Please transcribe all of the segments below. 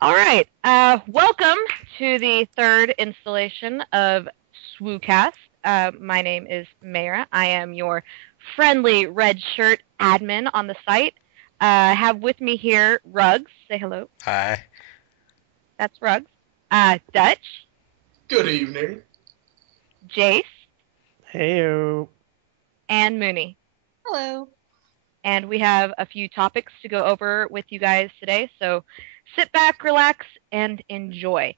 All right. Welcome to the third installation of SWUcast. My name is Mayra. I am your friendly red shirt admin on the site. I have with me here Ruggs. Say hello. Hi. That's Ruggs. Dutch, Good evening. Jace, Heyo. and Mooney. Hello. And we have a few topics to go over with you guys today. So sit back, relax, and enjoy.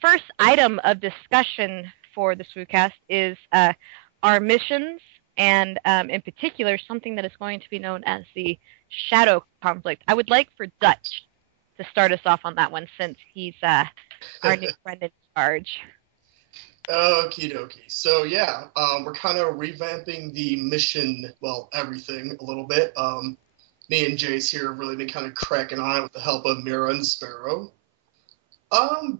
First item of discussion for the SWUcast is our missions, and in particular, something that is going to be known as the shadow conflict. I would like for Dutch to start us off on that one, since he's our new friend in charge. Okie dokie. So yeah, we're kind of revamping the mission, well, everything a little bit. Me and Jace here have really been kind of cracking on it with the help of Mira and Sparrow.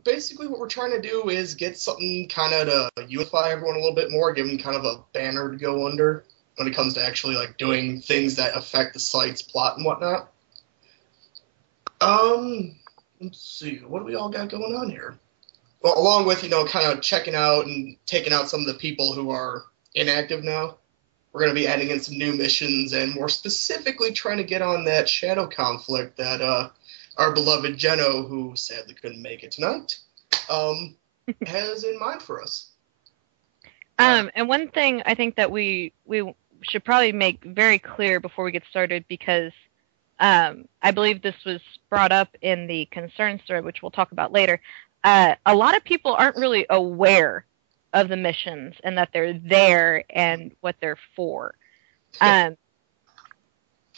Basically what we're trying to do is get something kind of to unify everyone a little bit more, give them kind of a banner to go under when it comes to actually like doing things that affect the site's plot and whatnot. Let's see, what do we all got going on here? Well, along with, kind of checking out and taking out some of the people who are inactive now, we're going to be adding in some new missions and more specifically trying to get on that shadow conflict that our beloved Jeno, who sadly couldn't make it tonight, has in mind for us. And one thing I think that we should probably make very clear before we get started, because I believe this was brought up in the concerns thread, which we'll talk about later. A lot of people aren't really aware of the missions and that they're there and what they're for. And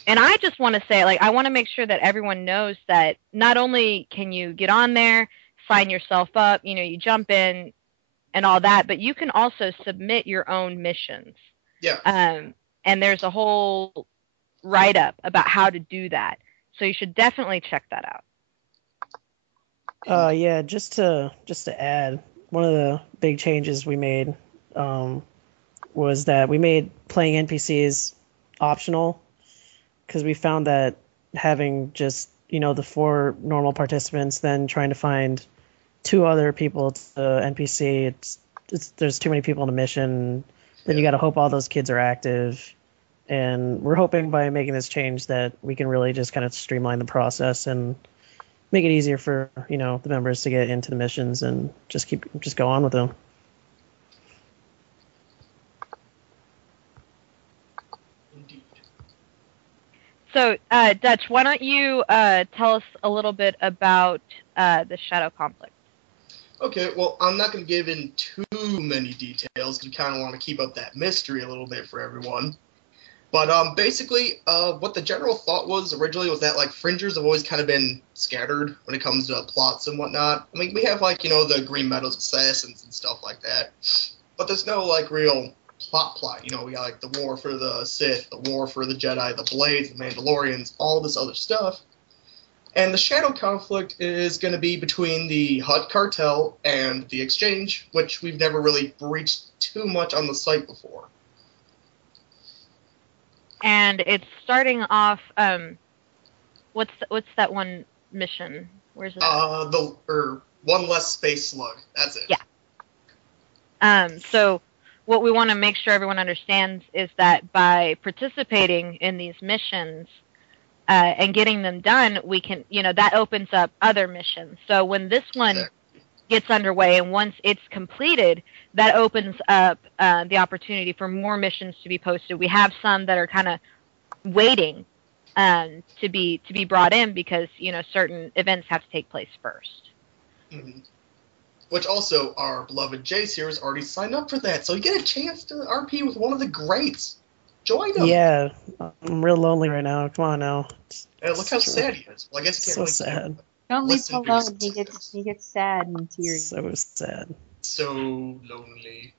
I just want to say, I want to make sure that everyone knows that not only can you get on there, sign yourself up, you jump in and all that, but you can also submit your own missions. Yeah. And there's a whole write-up about how to do that. So you should definitely check that out. Yeah, just to add, one of the big changes we made was that we made playing NPCs optional, because we found that having just, the 4 normal participants, then trying to find 2 other people to NPC, there's too many people in a mission, then you got to hope all those kids are active. And we're hoping by making this change that we can really just kind of streamline the process and make it easier for, the members to get into the missions and just go on with them. Indeed. So, Dutch, why don't you tell us a little bit about the shadow conflict? Okay, well, I'm not going to give in too many details because we kind of want to keep up that mystery a little bit for everyone. But basically, what the general thought was originally was that, Fringers have always kind of been scattered when it comes to plots and whatnot. I mean, we have, the Green Meadows Assassins and stuff like that. But there's no, real plot. We got, the War for the Sith, the War for the Jedi, the Blades, the Mandalorians, all this other stuff. And the Shadow Conflict is going to be between the Hutt Cartel and the Exchange, which we've never really breached too much on the site before. And it's starting off. What's that one mission? Where's it? One Less Space Slug. That's it. Yeah. So what we want to make sure everyone understands is that by participating in these missions and getting them done, we can, that opens up other missions. So when this one gets underway and once it's completed, that opens up the opportunity for more missions to be posted. We have some that are kind of waiting to be brought in because certain events have to take place first. Mm-hmm. Which also our beloved Jace here has already signed up for that, so you get a chance to RP with one of the greats. Join him. Yeah, I'm real lonely right now. Come on now. Look how sad he is. Well, I guess you can't so really sad. Don't leave him alone. He gets sad and teary. So sad. So lonely.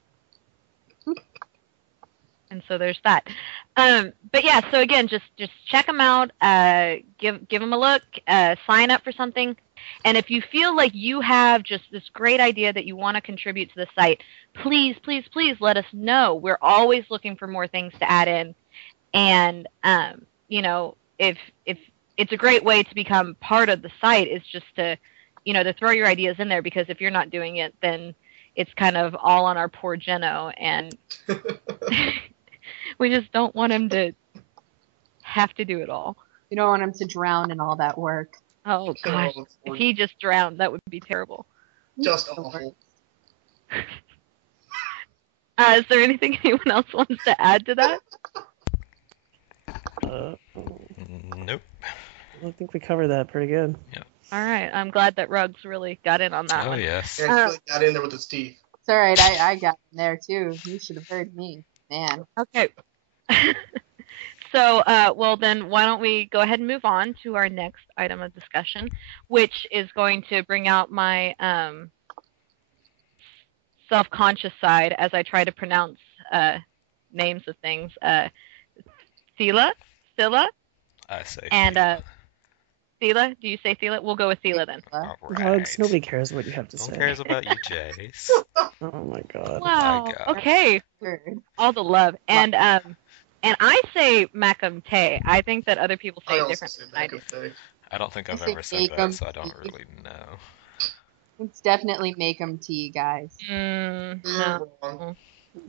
And so there's that. But yeah, so again, just check them out. Give them a look. Sign up for something. And if you feel like you have just this great idea that you want to contribute to the site, please, please, please let us know. We're always looking for more things to add in. And if it's a great way to become part of the site is just to to throw your ideas in there, because if you're not doing it, then it's kind of all on our poor Geno, and we just don't want him to have to do it all. You don't want him to drown in all that work. Oh gosh, if he just drowned, that would be terrible. Just awful. Is there anything anyone else wants to add to that? Nope. I think we covered that pretty good. Yeah. All right, I'm glad that Ruggs really got in on that Oh one. yes. Yeah, he really got in there with his teeth. It's alright, I got in there too. You should have heard me. Man. Okay. So, well then, why don't we go ahead and move on to our next item of discussion, which is going to bring out my self-conscious side as I try to pronounce names of things. Scylla? I say. And Scylla? Do you say Scylla? We'll go with Scylla then. All Rugs, right. nobody cares what you have to Who say. cares about you, Jace? Oh my god. Wow. God. Okay. Heard. All the love. And I say Macam Tay. I think that other people say I it also different say than I do. Macam I don't think I've I say ever said make 'em that, so I don't tea. really know. It's definitely make 'em tea, guys. No. Wrong.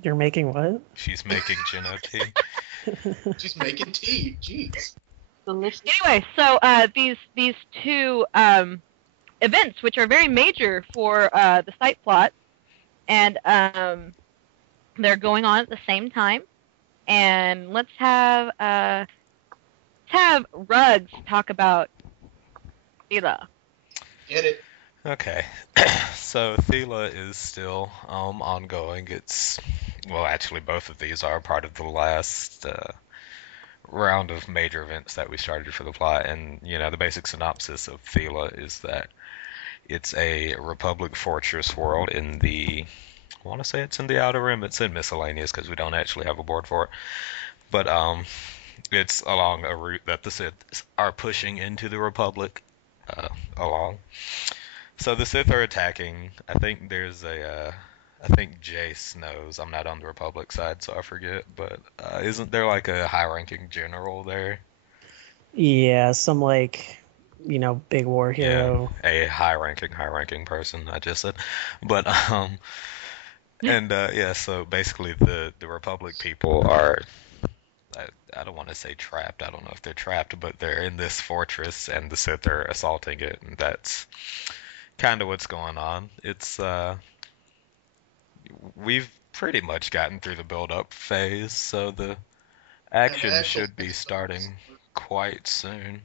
You're making what? She's making Geno tea. She's making tea. Jeez. Delicious. Anyway, so these two events, which are very major for the site plot, and they're going on at the same time. And let's have Ruggs talk about Scylla. Get it. Okay, so Thela is still ongoing. Well, actually, both of these are part of the last round of major events that we started for the plot. And the basic synopsis of Thela is that it's a Republic fortress world in the. I want to say it's in the Outer Rim. It's in miscellaneous because we don't actually have a board for it. But it's along a route that the Sith are pushing into the Republic along. So the Sith are attacking. I think there's I think Jace knows. I'm not on the Republic side, so I forget. But isn't there like a high-ranking general there? Yeah, some big war hero. Yeah, a high-ranking person. I just said, but and yeah. So basically, the Republic people are. I don't want to say trapped. I don't know if they're trapped, but they're in this fortress, and the Sith are assaulting it, and that's kind of what's going on. It's we've pretty much gotten through the build-up phase, so the action should be starting quite soon.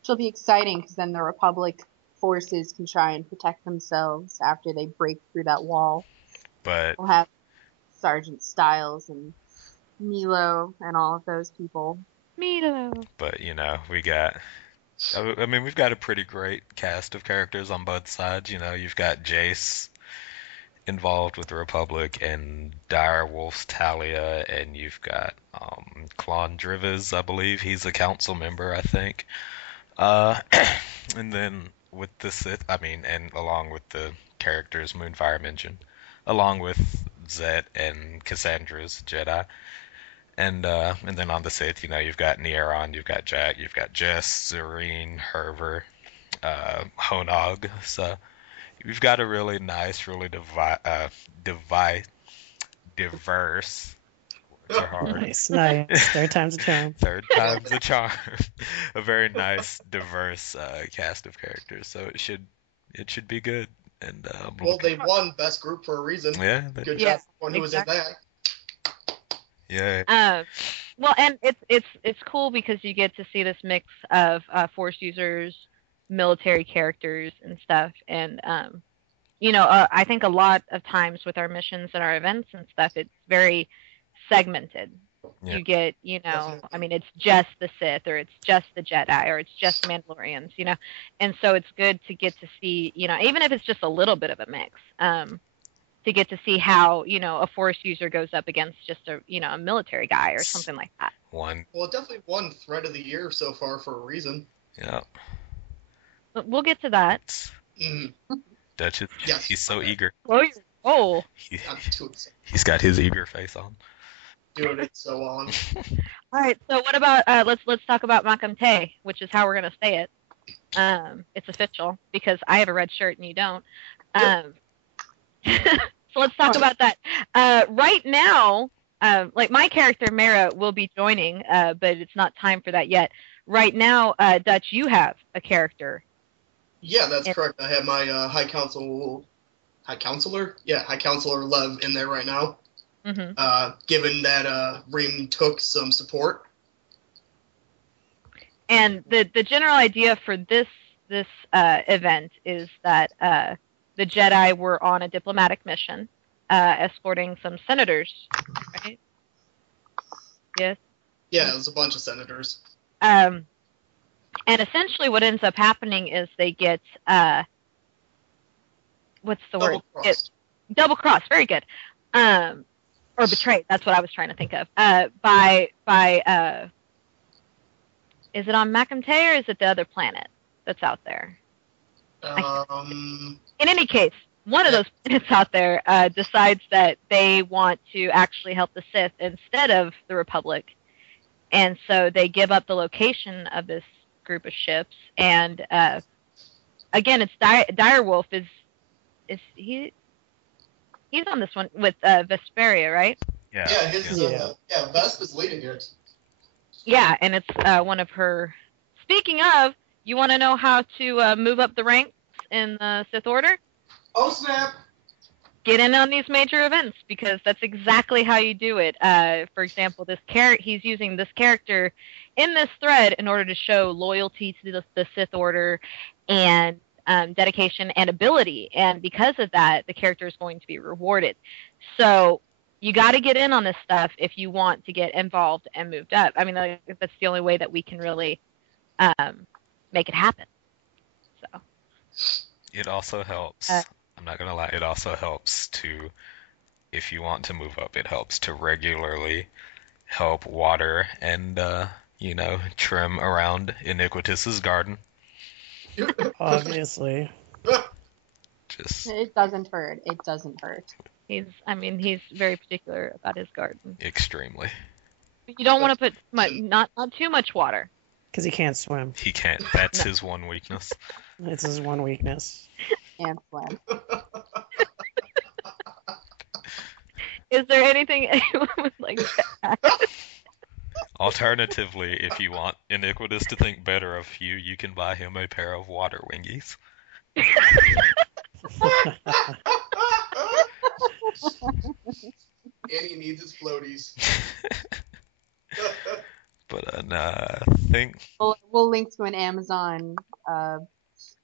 Which will be exciting because then the Republic forces can try and protect themselves after they break through that wall. But We'll have Sergeant Styles and Milo and all of those people. Milo. But we got. I mean, we've got a pretty great cast of characters on both sides. You've got Jace involved with the Republic and Dire Wolf's Talia, and you've got Klon Drivis, I believe. He's a council member, I think. And then with the Sith, and along with the characters Moonfire mentioned, along with Zet and Cassandra's Jedi. And then on the Sith, you've got Neron, you've got Jack, you've got Jess, Zareen, Herver, Honog. So you've got a really nice, really diverse. Words are hard. Nice. Third time's a charm. Third time's a charm. A very nice, diverse cast of characters. So it should be good. And Well, they won Best Group for a reason. Yeah. Good Yeah, job for one who was in that. Yeah. Well, and it's cool because you get to see this mix of Force users, military characters, and stuff. And I think a lot of times with our missions and our events and stuff, it's very segmented. Yeah. You get, it's just the Sith, or it's just the Jedi, or it's just Mandalorians, and so it's good to get to see, even if it's just a little bit of a mix, to get to see how, a Force user goes up against just a military guy or something like that. Well, it definitely won Thread of the Year so far for a reason. Yeah. But we'll get to that. Mm. Duchess, Yes. he's so eager. Oh. I'm too excited. He's got his eager face on. Doing it so on. All right. So what about let's talk about Macam Tay, which is how we're gonna say it. It's official because I have a red shirt and you don't. So let's talk about that. Right now, like my character Mara will be joining, but it's not time for that yet. Right now, Dutch, you have a character. Yeah, that's correct. I have my High Counselor Lev in there right now. Mm-hmm. Given that Reem took some support. And the general idea for this event is that the Jedi were on a diplomatic mission, escorting some senators, right? Yes. Yeah, it was a bunch of senators. And essentially, what ends up happening is they get what's the word? Double crossed. Very good. Or betrayed. That's what I was trying to think of. By is it on Macomtay or is it the other planet that's out there? In any case, one of those planets out there decides that they want to actually help the Sith instead of the Republic, and so they give up the location of this group of ships. And again, it's Direwolf is he's on this one with Vesperia, right? Yeah. Vesp is leading it. Yeah, and it's one of her. Speaking of, you want to know how to move up the ranks in the Sith Order? Oh, snap! Get in on these major events, because that's exactly how you do it. For example, he's using this character in this thread in order to show loyalty to the Sith Order and dedication and ability. And because of that, the character is going to be rewarded. So you got to get in on this stuff if you want to get involved and moved up. I mean, that's the only way that we can really make it happen. So it also helps. I'm not gonna lie. It also helps to, if you want to move up, it helps to regularly help water and trim around Iniquitus's garden. Obviously. It doesn't hurt. It doesn't hurt. He's very particular about his garden. Extremely. You don't want to put not too much water. Because he can't swim. He can't. That's his one weakness. It's his one weakness. Can't swim. Is there anything anyone would like to add? Alternatively, if you want Iniquitous to think better of you, you can buy him a pair of water wingies. And he needs his floaties. But I think we'll link to an Amazon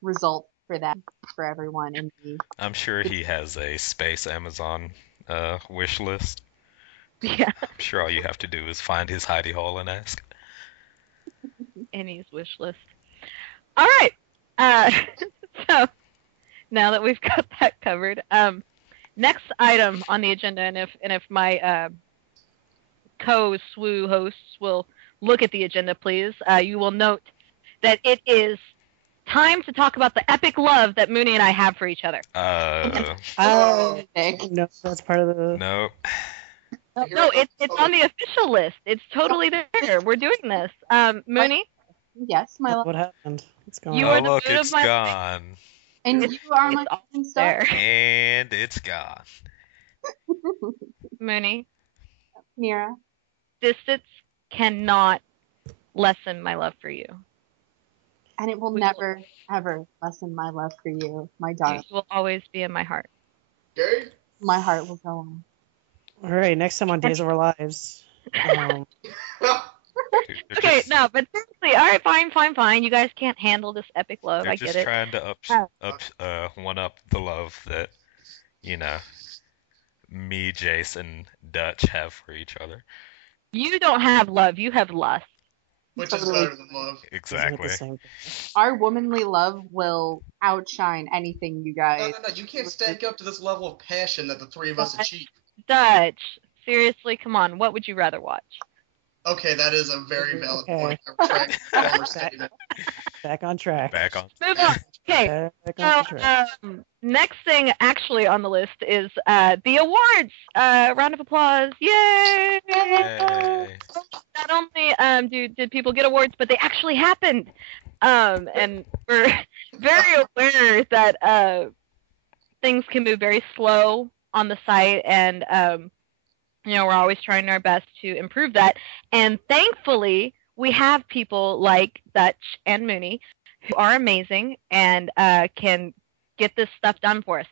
result for that for everyone. I'm sure he has a space Amazon wish list. Yeah. I'm sure all you have to do is find his hidey hole and ask. Annie's wish list. All right. So now that we've got that covered, next item on the agenda, and if my co-SWU hosts will look at the agenda, please, you will note that it is time to talk about the epic love that Mooney and I have for each other. No, that's part of the. No. No, it's on the official list. It's totally there. We're doing this. Mooney? Yes, my love. What happened? It's gone. You are the look, moon it's of my gone. And you are my all star. there. And it's gone. Mooney, Mira. distance cannot lessen my love for you. And it will never, ever lessen my love for you, my darling. You will always be in my heart. Okay. My heart will go on. All right, next time on Days of Our Lives. Okay, no, but seriously, all right, fine. You guys can't handle this epic love. They're I get just it. trying to one up the love that, me, Jace, and Dutch have for each other. You don't have love. You have lust. Which is better than love. Exactly. Our womanly love will outshine anything you guys. No. You can't stack up to this level of passion that the three of us achieve. Dutch, seriously, come on. What would you rather watch? Okay, that is a very valid point. Back on track. Back on. Move on. Okay. Next thing actually on the list is the awards. Round of applause. Yay! Yay. Not only did people get awards, but they actually happened. And we're very aware that things can move very slow on the site, and we're always trying our best to improve that. And thankfully, we have people like Dutch and Mooney who are amazing and can get this stuff done for us.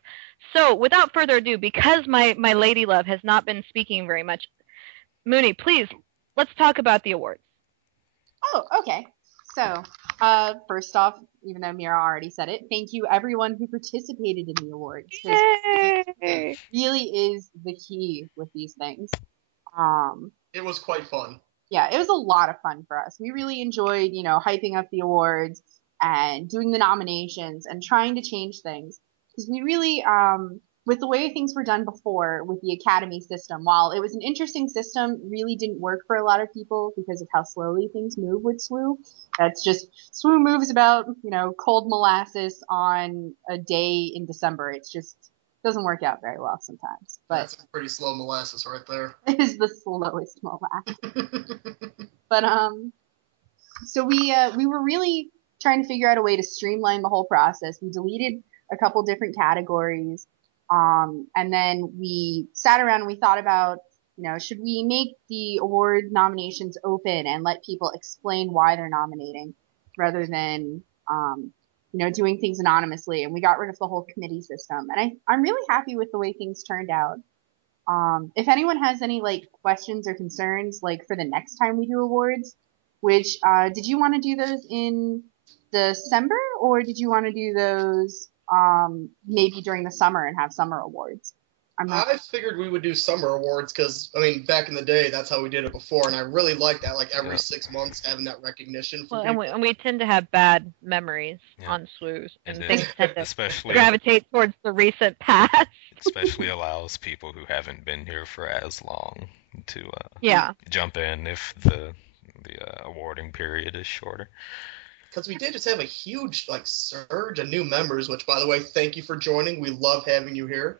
So, without further ado, because my lady love has not been speaking very much, Mooney, please, let's talk about the awards. Oh, okay. So, first off, even though Mira already said it, thank you everyone who participated in the awards. Yay! Really is the key with these things. It was quite fun. Yeah, it was a lot of fun for us. We really enjoyed, hyping up the awards and doing the nominations and trying to change things. Because we really, with the way things were done before with the academy system, while it was an interesting system, really didn't work for a lot of people because of how slowly things move with SWU. That's just, SWU moves about, cold molasses on a day in December. It's just doesn't work out very well sometimes. But that's a pretty slow molasses right there. It is the slowest molasses. But so we were really trying to figure out a way to streamline the whole process. We deleted a couple different categories, and then we sat around and we thought about, should we make the award nominations open and let people explain why they're nominating rather than doing things anonymously. And we got rid of the whole committee system. And I'm really happy with the way things turned out. If anyone has any questions or concerns for the next time we do awards, which did you want to do those in December, or did you want to do those maybe during the summer and have summer awards? I figured we would do summer awards because, back in the day, that's how we did it before, and I really like that, every 6 months having that recognition. For people. And we tend to have bad memories on SWUs, and things tend to gravitate towards the recent past. Especially allows people who haven't been here for as long to jump in if the awarding period is shorter. Because we did just have a huge surge of new members, which, by the way, thank you for joining. We love having you here.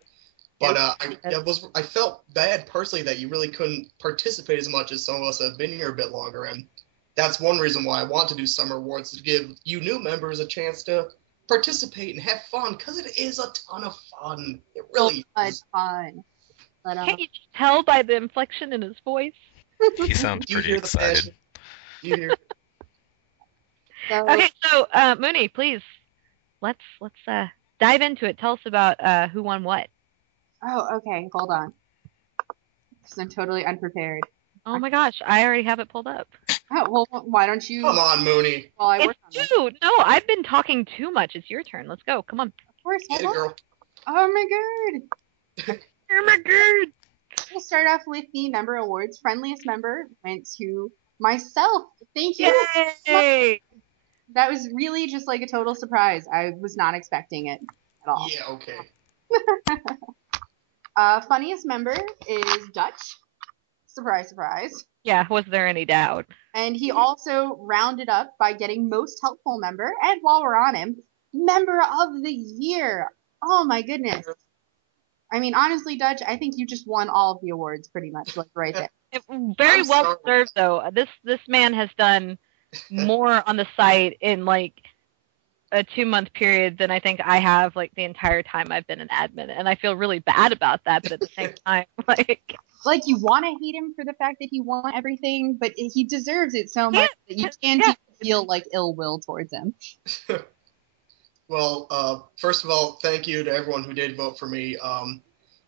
But I felt bad personally that you really couldn't participate as much as some of us have been here a bit longer, and that's one reason why I want to do summer awards, to give you new members a chance to participate and have fun, because it is a ton of fun. It really is fun. But, can't you just tell by the inflection in his voice? He sounds pretty excited. You hear? Okay, so Mooney, please, let's dive into it. Tell us about who won what. Oh, okay. Hold on. Because I'm totally unprepared. Oh my gosh, I already have it pulled up. Oh, well, why don't you... Come on, Mooney. While I work on this. No, I've been talking too much. It's your turn. Let's go. Come on. Of course. Get it, girl. Oh my god. Oh my god. We'll start off with the member awards. Friendliest member went to myself. Thank you. Yay! That was really just a total surprise. I was not expecting it at all. Yeah, okay. Funniest member is Dutch. Surprise, surprise. Yeah, was there any doubt? And he also rounded up by getting most helpful member, and while we're on him, member of the year. Oh my goodness. Honestly, Dutch, I think you just won all of the awards pretty much, right there. Very well deserved, though. This man has done more on the site in a 2-month period than I think I have the entire time I've been an admin, and I feel really bad about that, but at the same time you want to hate him for the fact that he won everything, but he deserves it so much that you can't feel ill will towards him. Well, first of all, thank you to everyone who did vote for me.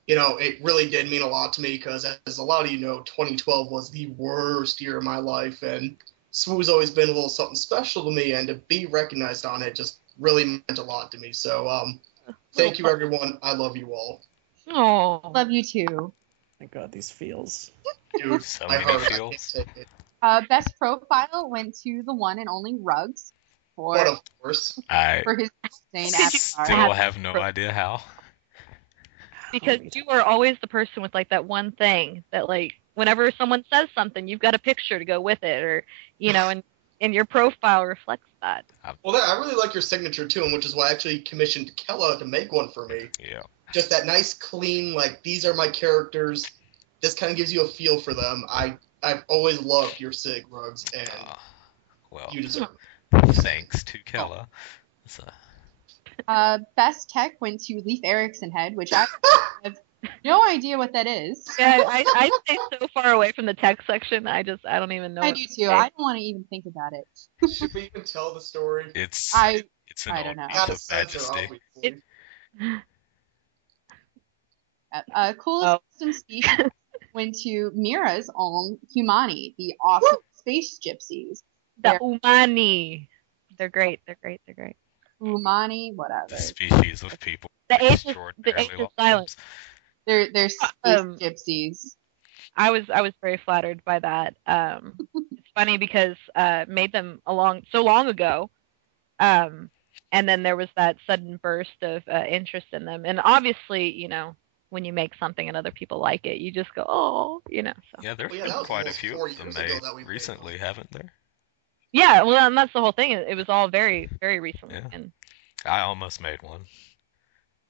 It really did mean a lot to me because, as a lot of you know, 2012 was the worst year of my life, and SWU's always been a little something special to me, and to be recognized on it just really meant a lot to me. So, thank you, everyone. I love you all. Oh, love you too. My God, these feels. Dude, So I many heard feels. it. I can't take it. Best profile went to the one and only Ruggs But of course. for his insane avatar. Still have no idea how. Because you are always the person with that one thing that whenever someone says something, you've got a picture to go with it, or and your profile reflects that. Well, I really like your signature too, and which is why I actually commissioned Kella to make one for me. Yeah. Just that nice, clean, these are my characters. This kind of gives you a feel for them. I've always loved your sig, Ruggs, and you deserve it. Thanks to Kella. So, Best tech went to Leif Erikson head, which I have no idea what that is. Yeah, I stay so far away from the tech section. I don't even know. I what do to too. say. I don't want to even think about it. Should we even tell the story? it's I an I old don't know. piece Gotta of censor, majesty. obviously. Coolest Oh. custom species went to Mira's own Humani, the awesome space gypsies. The Umani. They're great. They're great. They're great. Humani, whatever. The species of people. The age is Extraordinarily silent. lives. They're space gypsies. I was very flattered by that. It's funny because made them so long ago, and then there was that sudden burst of interest in them, and obviously, when you make something and other people like it, you just go, oh, So. Yeah, there's Well, yeah, been that was quite a almost few 4 of them years ago made that we played recently, one. haven't there? Yeah, well, and that's the whole thing. It was all very, very recently. Yeah. And I almost made one.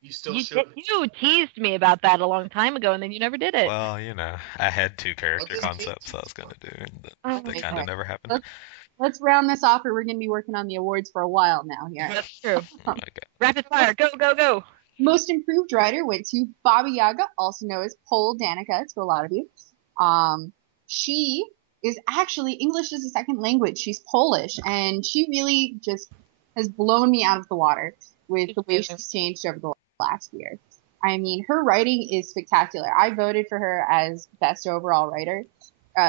You still you should. you teased me about that a long time ago, and then you never did it. Well, I had 2 character this concepts game I was going to do, but Oh they my kind of God. never happened. Let's round this off, or we're going to be working on the awards for a while now here. That's true. Oh my god. Rapid fire, go, go, go. Most improved writer went to Baba Yaga, also known as Pole Danica to a lot of you. She is actually English as a second language. She's Polish, and she really just has blown me out of the water with the way she's changed over the last year. I mean, her writing is spectacular. I voted for her as best overall writer.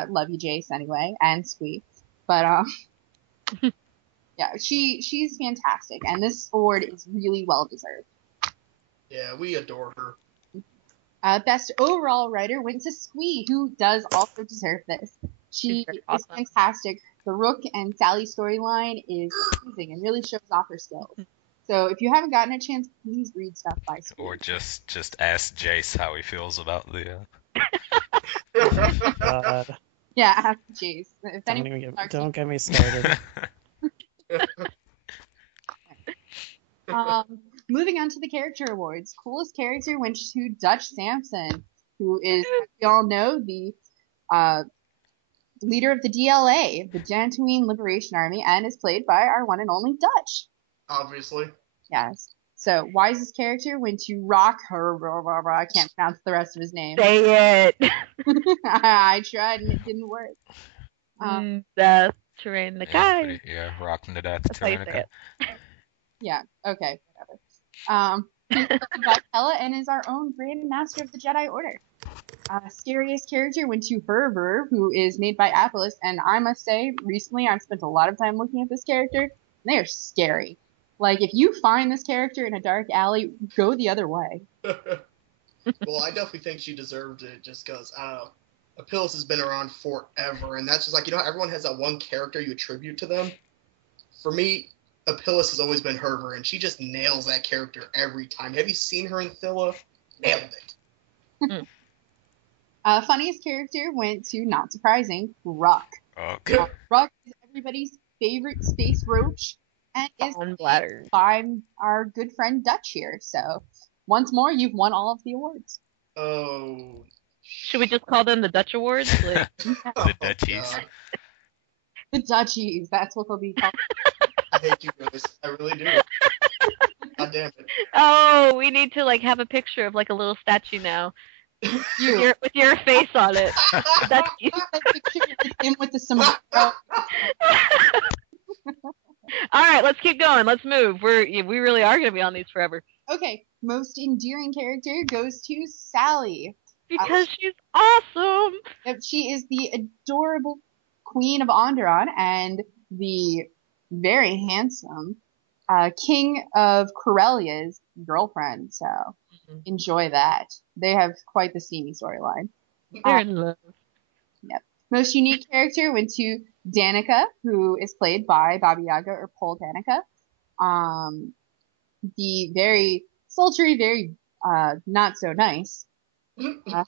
Love you, Jace, anyway, and Squee. But yeah, she's fantastic, and this award is really well deserved. Yeah, we adore her. Best overall writer went to Squee, who does also deserve this. She She's very is awesome. fantastic. The Rook and Sally storyline is amazing and really shows off her skills. So if you haven't gotten a chance, please read stuff by Squee. Or just ask Jace how he feels about the. God, Yeah, ask Jace. If anyone don't get me started. Moving on to the character awards. Coolest character went to Dutch Sampson, who is, as we all know, the leader of the DLA, the Dantooine Liberation Army, and is played by our one and only Dutch. Obviously. Yes. So, wisest character went to Rock. I can't pronounce the rest of his name. Say it. I tried and it didn't work. Death Terrain the guy. Rocking the death That's how you say Tyrannica. it. Yeah, okay, whatever. He's played by Kella and is our own Grand Master of the Jedi Order. Scariest character went to Fervor, who is made by Apollos, and I must say, recently I've spent a lot of time looking at this character, and they are scary. Like, if you find this character in a dark alley, go the other way. Well, I definitely think she deserved it just because, I don't know, Apilles has been around forever, and that's just like, everyone has that one character you attribute to them. For me, Apilles has always been Herver, and she just nails that character every time. Have you seen her in Thilla? Nailed it. Funniest character went to, not surprising, Ruck. Okay. Ruck is everybody's favorite space roach, and is Bladder. by our good friend Dutch here. So, once more, you've won all of the awards. Oh. Should we just call them the Dutch Awards? Like, The Dutchies. God. The Dutchies, that's what they'll be called. I hate you guys. I really do. God damn it. oh, we need to have a picture of a little statue now You. with your face on it. That's you. That picture with him with the sombrero. All right, let's keep going. Let's move. We really are going to be on these forever Okay, most endearing character goes to Sally. because she's awesome. Yep, she is the adorable Queen of Onderon and the very handsome King of Corellia's girlfriend. So enjoy that. They have quite the steamy storyline. They're in love. Most unique character went to Danica, who is played by Baba Yaga or Pole Danica. The very sultry, very not so nice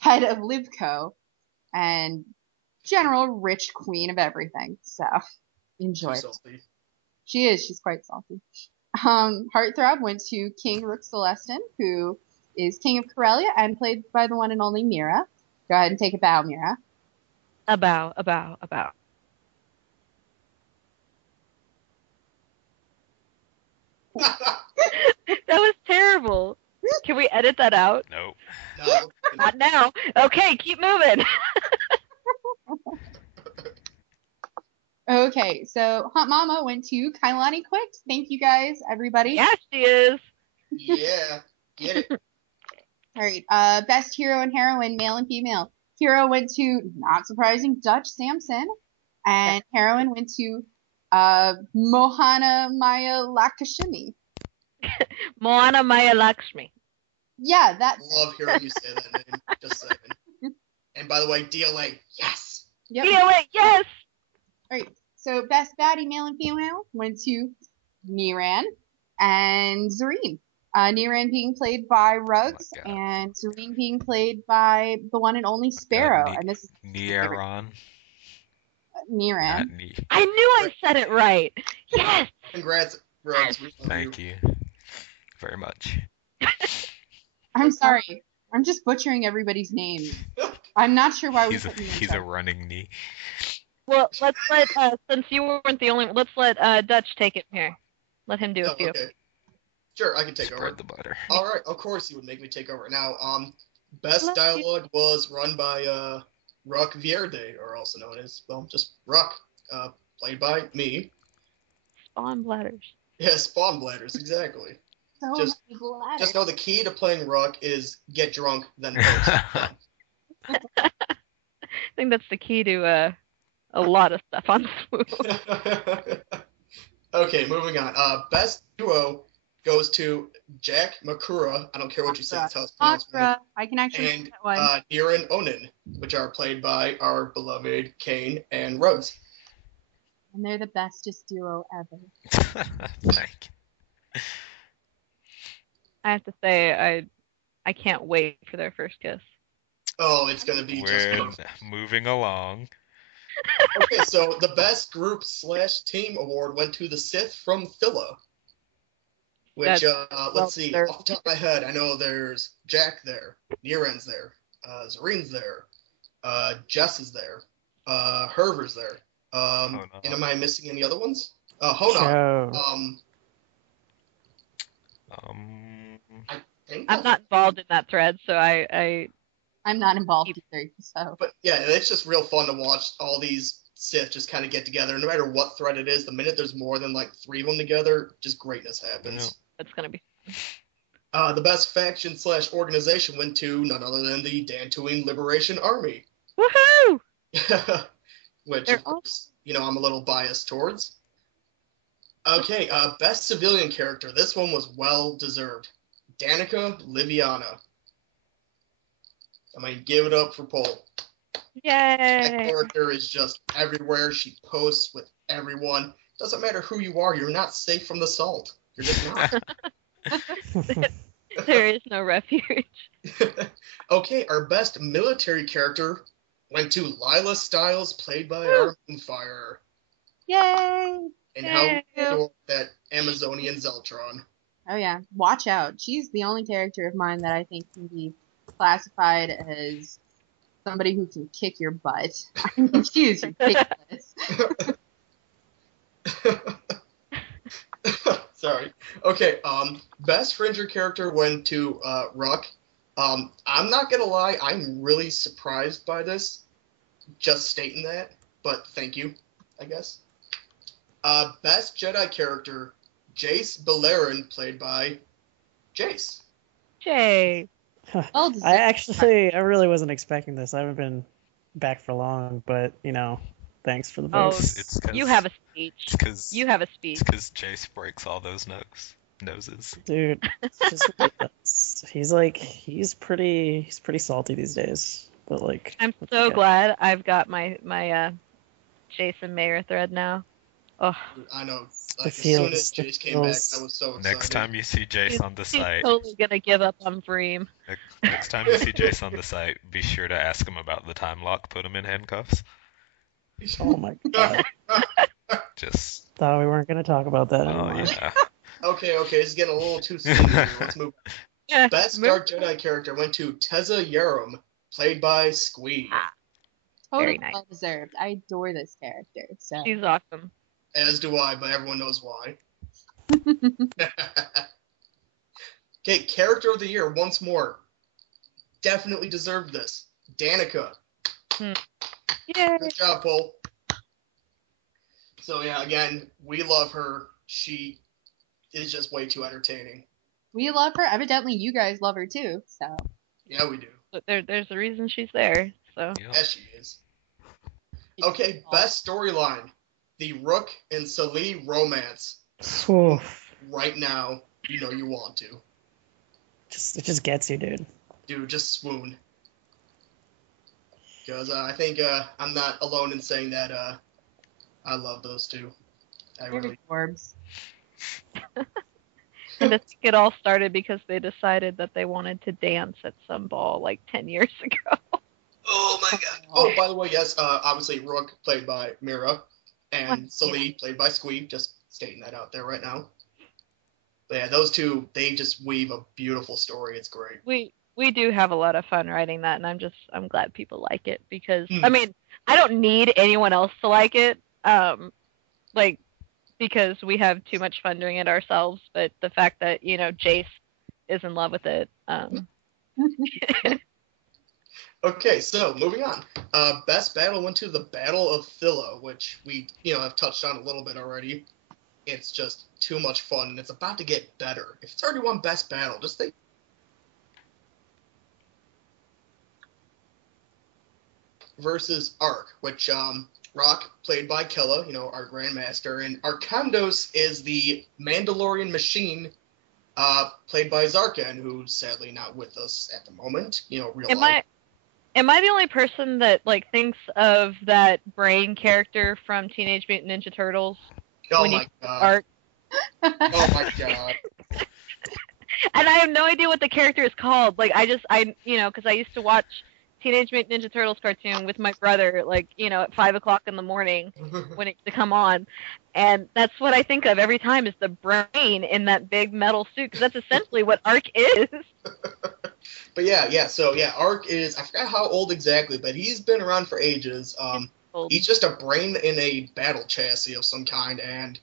head of Livco and general rich queen of everything. So enjoy She's it. salty. She is. She's quite salty. Heartthrob went to King Rook Celestin, who is King of Corellia and played by the one and only Mira. Go ahead and take a bow, Mira. A bow. edit that out? Nope. No. Not now. Okay, keep moving. Okay, so Hunt Mama went to Kailani Quick. Thank you guys, everybody. Yeah, she is. Yeah. Get it. All right, best hero and heroine, male and female. Hero went to, not surprising, Dutch Samson, and heroine went to Mohana Maya Lakshmi. Moana Maya Lakshmi. Yeah, that. Love hearing you say that name. Just saying. And by the way, DLA, yes. Yep. DOA, yes! All right, so best baddie, male and female, went to Niran and Zareen. Niran being played by Ruggs, God. and Zareen being played by the one and only Sparrow. God, And this is Nieron. Niran. Not Ne- I knew I said it right. Yes! Congrats, Ruggs. We love Thank you very much. I'm sorry. I'm just butchering everybody's name. I'm not sure why we He's a, put Niran. he's a running knee. Well, let's let, since you weren't the only one, let's let Dutch take it here. Let him do a Oh, few. okay. Sure, I can take over. Spread the butter. All right, of course you would make me take over. Now, best dialogue was run by Ruck Vierde, or also known as, well, just Ruck, played by me. Spawn bladders. Yeah, Spawn Bladders, exactly. So Just- many bladders. Just know the key to playing Ruck is get drunk, then post. I think that's the key to a lot of stuff on SWU. Okay, moving on. Best duo goes to Jack Makura. I don't care what you say, that's how it's pronounced. Akra. I can actually And get that one. Niran Onin, which are played by our beloved Kane and Rose. And they're the bestest duo ever. Thank you. I have to say, I can't wait for their first kiss. Oh, it's gonna be just We're perfect. moving along. Okay, so the best group / team award went to the Sith from Phila. Which, That's let's see, well-deserved. off the top of my head, I know there's Jack there, Niran's there, Zareen's there, Jess is there, Herver's there. no. And am I missing any other ones? Hold on. Show. I think I'm that's- not involved in that thread, so I'm not involved either, so. But yeah, it's just real fun to watch all these Sith just kind of get together. No matter what thread it is, the minute there's more than like 3 of them together, just greatness happens. it's gonna be. The best faction / organization went to none other than the Dantooine Liberation Army. Woohoo! Which, They're of course, I'm a little biased towards. Okay, best civilian character. This one was well deserved. Danica Liviana. I mean, give it up for Paul. That Yay! character is just everywhere. She posts with everyone. Doesn't matter who you are. You're not safe from the salt. You're just not. There is no refuge. Okay, our best military character went to Lila Stiles, played by our Moonfire. Yay! And how we Yay. adore that Amazonian Zeltron. Oh yeah, watch out. She's the only character of mine that I think can be classified as somebody who can kick your butt. I mean, she is ridiculous. Sorry. Okay, best Fringer character went to Ruck. I'm not gonna lie, I'm really surprised by this. Just stating that, but thank you, I guess. Best Jedi character, Jace Beleren, played by Jace. Jay. Well deserved. I really wasn't expecting this. I haven't been back for long, but thanks for the Oh, votes. It's 'cause- You have a speech. It's because You have a speech. Jace breaks all those noses. Dude, it's just ridiculous. He's pretty salty these days. But I'm what so you got? glad I've got my Jason Mayer thread now. Oh, I know. The As soon feels- as the Jace came back, feels- I was so excited. Next time you see Jace on the she's site, totally gonna give up on Bream. next time you see Jace on the site, be sure to ask him about the time lock. Put him in handcuffs. Oh my god. Just Thought we weren't gonna talk about that oh anymore. yeah. Okay, it's getting a little too soon. Here. Let's move. Yeah, Best Dark Jedi character went to Teza Yarum, played by Squee. Totally Very nice. well deserved. I adore this character. So she's awesome. As do I, but everyone knows why. Okay, character of the year once more. Definitely deserved this. Danica. Yay! Good job, Paul. So yeah, again, we love her. She is just way too entertaining. We love her. Evidently, you guys love her too. So Yeah, we do. But there's a reason she's there. So Yep. Yes, she is. Okay, best storyline. The Rook and Salih romance. Oof. Right now, you know you want to. It just gets you, dude. Dude, just swoon. Because I think I'm not alone in saying that I love those two. I they're really. adorbs. and I think it all started because they decided that they wanted to dance at some ball like 10 years ago. Oh my god. Oh, by the way, yes, obviously Rook played by Mira, and Salih played by Squeeb, just stating that out there right now. But yeah, those two, they just weave a beautiful story. It's great. We do have a lot of fun writing that, and I'm glad people like it because Hmm. I mean I don't need anyone else to like it, like because we have too much fun doing it ourselves. But the fact that Jace is in love with it, Okay, so moving on. Best battle went to the Battle of Philo, which we have touched on a little bit already. It's just too much fun, and it's about to get better. If it's already won best battle, just think. Versus Ark, which Rock played by Killa, our Grandmaster, and Arkandos is the Mandalorian machine, played by Zarkan, who's sadly not with us at the moment. Real life. Am I the only person that thinks of that brain character from Teenage Mutant Ninja Turtles? Oh when my you god. Arc? Oh my god. And I have no idea what the character is called. Because I used to watch Teenage Mutant Ninja Turtles cartoon with my brother, at 5 o'clock in the morning when it used to come on, and that's what I think of every time is the brain in that big metal suit, because that's essentially what Ark is. But so Ark is, I forgot how old exactly, but he's been around for ages. He's just a brain in a battle chassis of some kind, and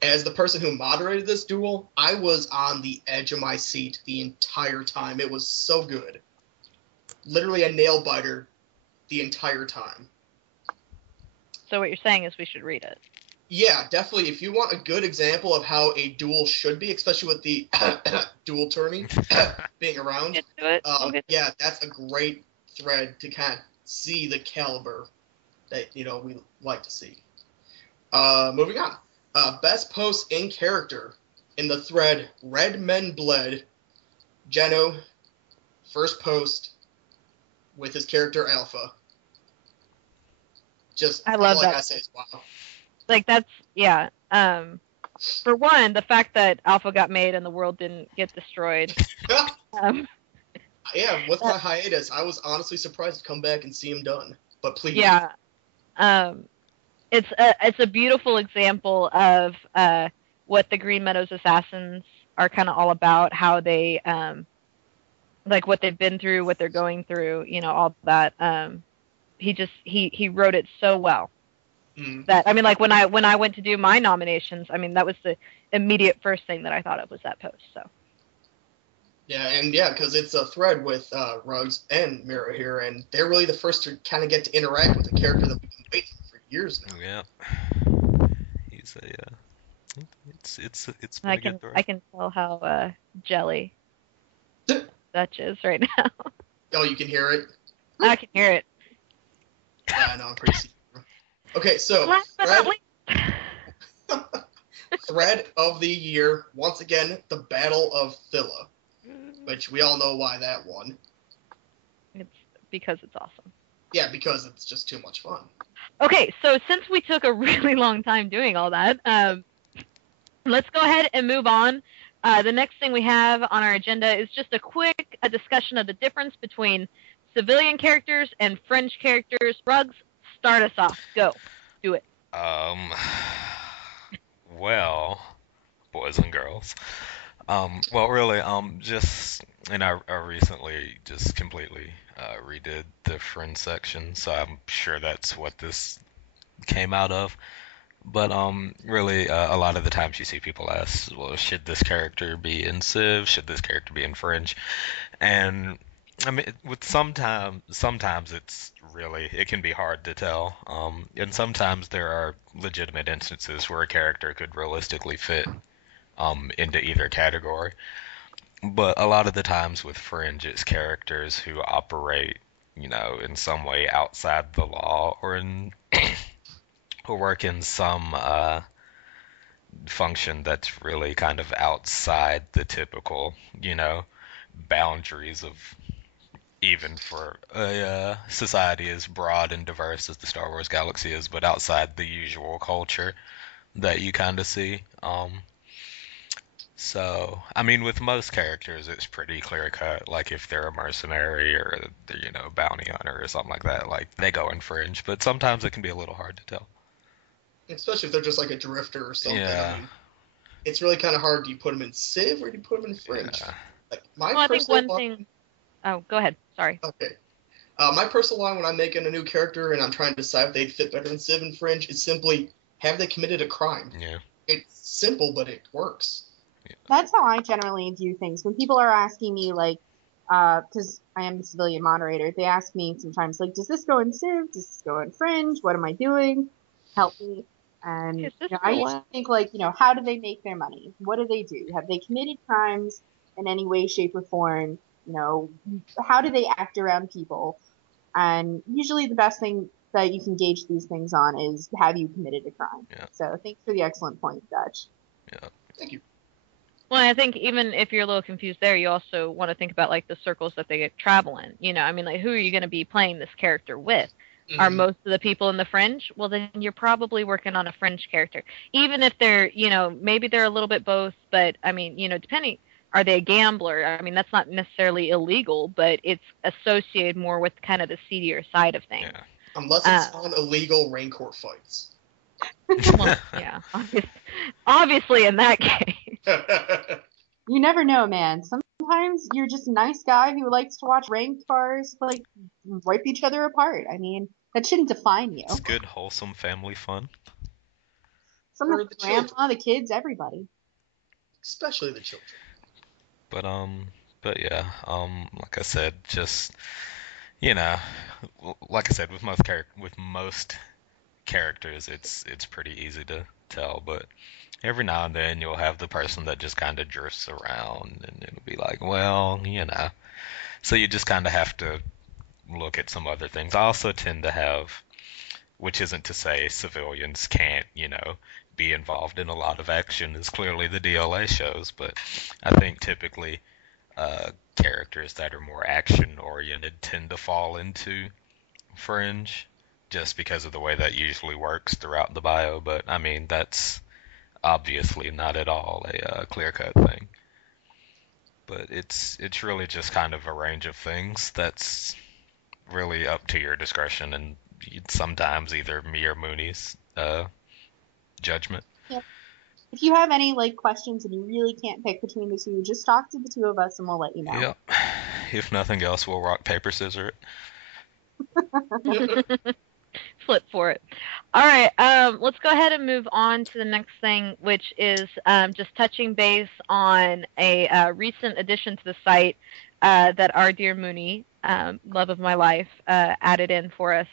as the person who moderated this duel, I was on the edge of my seat the entire time. It was so good. Literally a nail biter the entire time. So what you're saying is we should read it. Yeah, definitely. If you want a good example of how a duel should be, especially with the dual tourney being around, Get to it. yeah, that's a great thread to kind of see the caliber that we like to see. Moving on. Best post in character in the thread Red Men Bled. Geno, first post with his character Alpha. Just I love all that. I gotta say is wow. That's for one, the fact that Alpha got made and the world didn't get destroyed. Yeah, with my hiatus, I was honestly surprised to come back and see him done. But please. Yeah. It's a beautiful example of what the Green Meadows Assassins are kind of all about, how they what they've been through, what they're going through, all that. He wrote it so well. That when I went to do my nominations, that was the immediate first thing that I thought of was that post. So Yeah, because it's a thread with Ruggs and Mira here, and they're really the first to kind of get to interact with a character that we've been waiting for years now. Yeah, he's it's been a good thread. I can tell how jelly Dutch is right now. Oh, you can hear it? I can hear it. Yeah, I know, I'm pretty secret. Okay, so Last but not least. thread of the year, once again, the Battle of Philo, which we all know why that won. It's because it's awesome. Yeah, because it's just too much fun. Okay, so since we took a really long time doing all that, let's go ahead and move on. The next thing we have on our agenda is just a quick discussion of the difference between civilian characters and fringe characters. Ruggs, start us off. Go. Do it. Well, boys and girls. Well, really, just, I recently just completely redid the fringe section, so I'm sure that's what this came out of. But really, a lot of the times you see people ask, well, should this character be in Civ? Should this character be in Fringe? And I mean, with sometimes it can be hard to tell. And sometimes there are legitimate instances where a character could realistically fit into either category. But a lot of the times with Fringe, it's characters who operate, in some way outside the law or in or work in some function that's really kind of outside the typical, boundaries of even for a society as broad and diverse as the Star Wars galaxy is, but outside the usual culture that you kind of see. So, I mean, with most characters, it's pretty clear cut. Like, if they're a mercenary or, bounty hunter or something like that, like, they go in Fringe. But sometimes it can be a little hard to tell. Especially if they're just like a drifter or something. Yeah. I mean, it's really kind of hard. Do you put them in Civ or do you put them in Fringe? Yeah. Like, my Well, I think personal one thing. Oh, go ahead. Sorry. Okay. My personal line when I'm making a new character and I'm trying to decide if they'd fit better in Civ and Fringe is simply, have they committed a crime? Yeah. It's simple, but it works. That's how I generally view things. When people are asking me, like, because I am the civilian moderator, they ask me sometimes, like, does this go in Civ? Does this go in Fringe? What am I doing? Help me. And I usually think, like, how do they make their money? What do they do? Have they committed crimes in any way, shape, or form? How do they act around people? And usually the best thing that you can gauge these things on is, have you committed a crime? Yeah. So thanks for the excellent point, Dutch. Yeah. Thank you. Well, I think even if you're a little confused there, you also want to think about like the circles that they get travel in. I mean, like who are you going to be playing this character with? Mm-hmm. Are most of the people in the Fringe? Well, then you're probably working on a Fringe character. Even if they're, maybe they're a little bit both, but I mean, depending, are they a gambler? I mean, that's not necessarily illegal, but it's associated more with kind of the seedier side of things. Yeah. Unless it's on illegal Rancor fights. Well, yeah, obviously in that case. You never know, man. Sometimes you're just a nice guy who likes to watch ranked cars like rip each other apart. I mean, that shouldn't define you. It's good, wholesome family fun. Some of the grandma, the kids, everybody. Especially the children. But yeah, like I said, just like I said, with most characters, it's pretty easy to tell, but every now and then you'll have the person that just kind of drifts around, and it'll be like, well, so you just kind of have to look at some other things. I also tend to have, which isn't to say civilians can't, be involved in a lot of action, as clearly the DLA shows, but I think typically characters that are more action-oriented tend to fall into Fringe, just because of the way that usually works throughout the bio, but I mean, that's obviously not at all a clear-cut thing. But it's really just kind of a range of things that's really up to your discretion, and sometimes either me or Mooney's judgment. Yep. If you have any questions and you really can't pick between the two, just talk to the two of us and we'll let you know. Yep. If nothing else, we'll rock, paper, scissors it. Flip for it. All right, let's go ahead and move on to the next thing, which is just touching base on a recent addition to the site that our dear Mooney, love of my life, added in for us.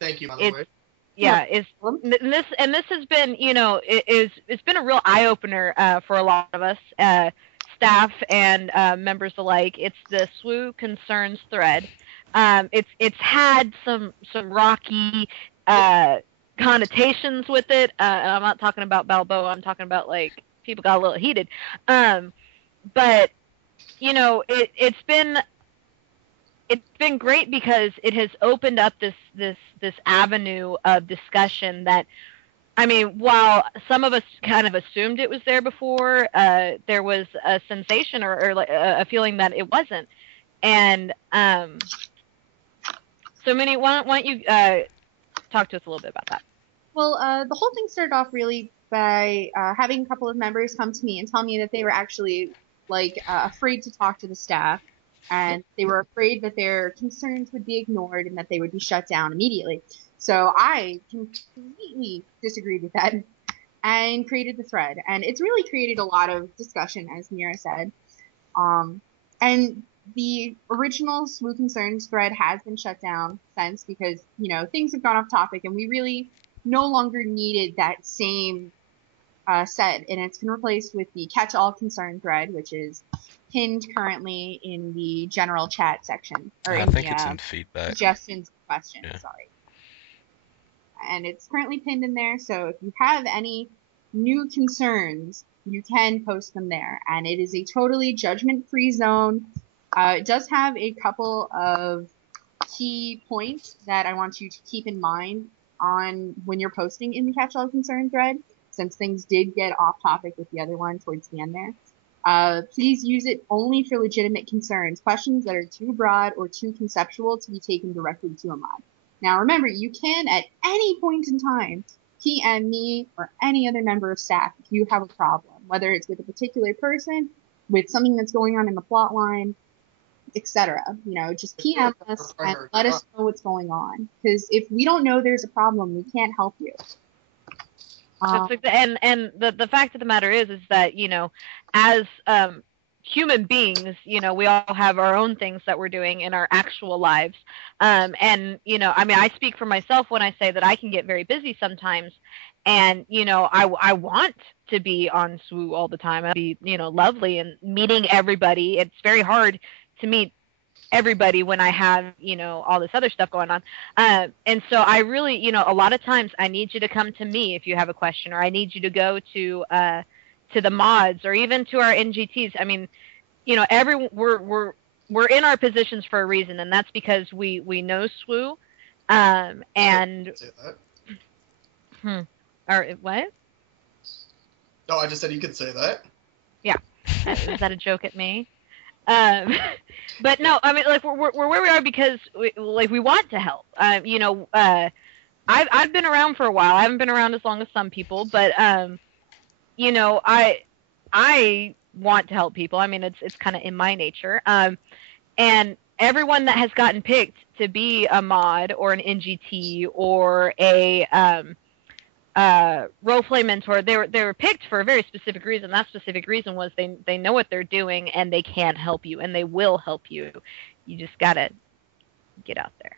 Thank you, by the way. Yeah, this has been, it's been a real eye opener for a lot of us, staff and members alike. It's the SWU concerns thread. It's had some rocky connotations with it, and I'm not talking about Balboa. I'm talking about people got a little heated. But it's been great because it has opened up this avenue of discussion that, I mean, while some of us kind of assumed it was there before, there was a sensation or a feeling that it wasn't. And so, Minnie, why don't you talk to us a little bit about that? Well, the whole thing started off really by having a couple of members come to me and tell me that they were actually afraid to talk to the staff and they were afraid that their concerns would be ignored and that they would be shut down immediately. So I completely disagreed with that and created the thread. And it's really created a lot of discussion, as Mira said. And the original SWU Concerns thread has been shut down since because, things have gone off topic and we really no longer needed that same set. And it's been replaced with the Catch All Concern thread, which is pinned currently in the general chat section. Or I in think the, it's in feedback. Suggestions questions, Yeah. sorry. And it's currently pinned in there, so if you have any new concerns, you can post them there. And it is a totally judgment-free zone. It does have a couple of key points that I want you to keep in mind on when you're posting in the Catch All Concern thread, since things did get off topic with the other one towards the end there. Please use it only for legitimate concerns, questions that are too broad or too conceptual to be taken directly to a mod. Now remember, you can at any point in time PM me or any other member of staff if you have a problem, whether it's with a particular person, with something that's going on in the plot line, etc. Just PM us and let us know what's going on. Because if we don't know there's a problem, we can't help you. And the fact of the matter is that, as human beings, we all have our own things that we're doing in our actual lives. I speak for myself when I say that I can get very busy sometimes. And, I want to be on SWU all the time. I'd be, lovely and meeting everybody. It's very hard to meet everybody when I have, all this other stuff going on. And so I really, a lot of times I need you to come to me if you have a question, or I need you to go to the mods or even to our NGTs. I mean, we're in our positions for a reason, and that's because we know SWU. And Say that. Or what? No, I just said you could say that. Yeah. Is that a joke at me? But no, I mean, like we're where we are because we want to help. I've been around for a while. I haven't been around as long as some people, but I want to help people. I mean, it's kind of in my nature. And everyone that has gotten picked to be a mod or an NGT or a roleplay mentor, they were picked for a very specific reason. That specific reason was they know what they're doing and they can help you and they will help you. You just gotta get out there.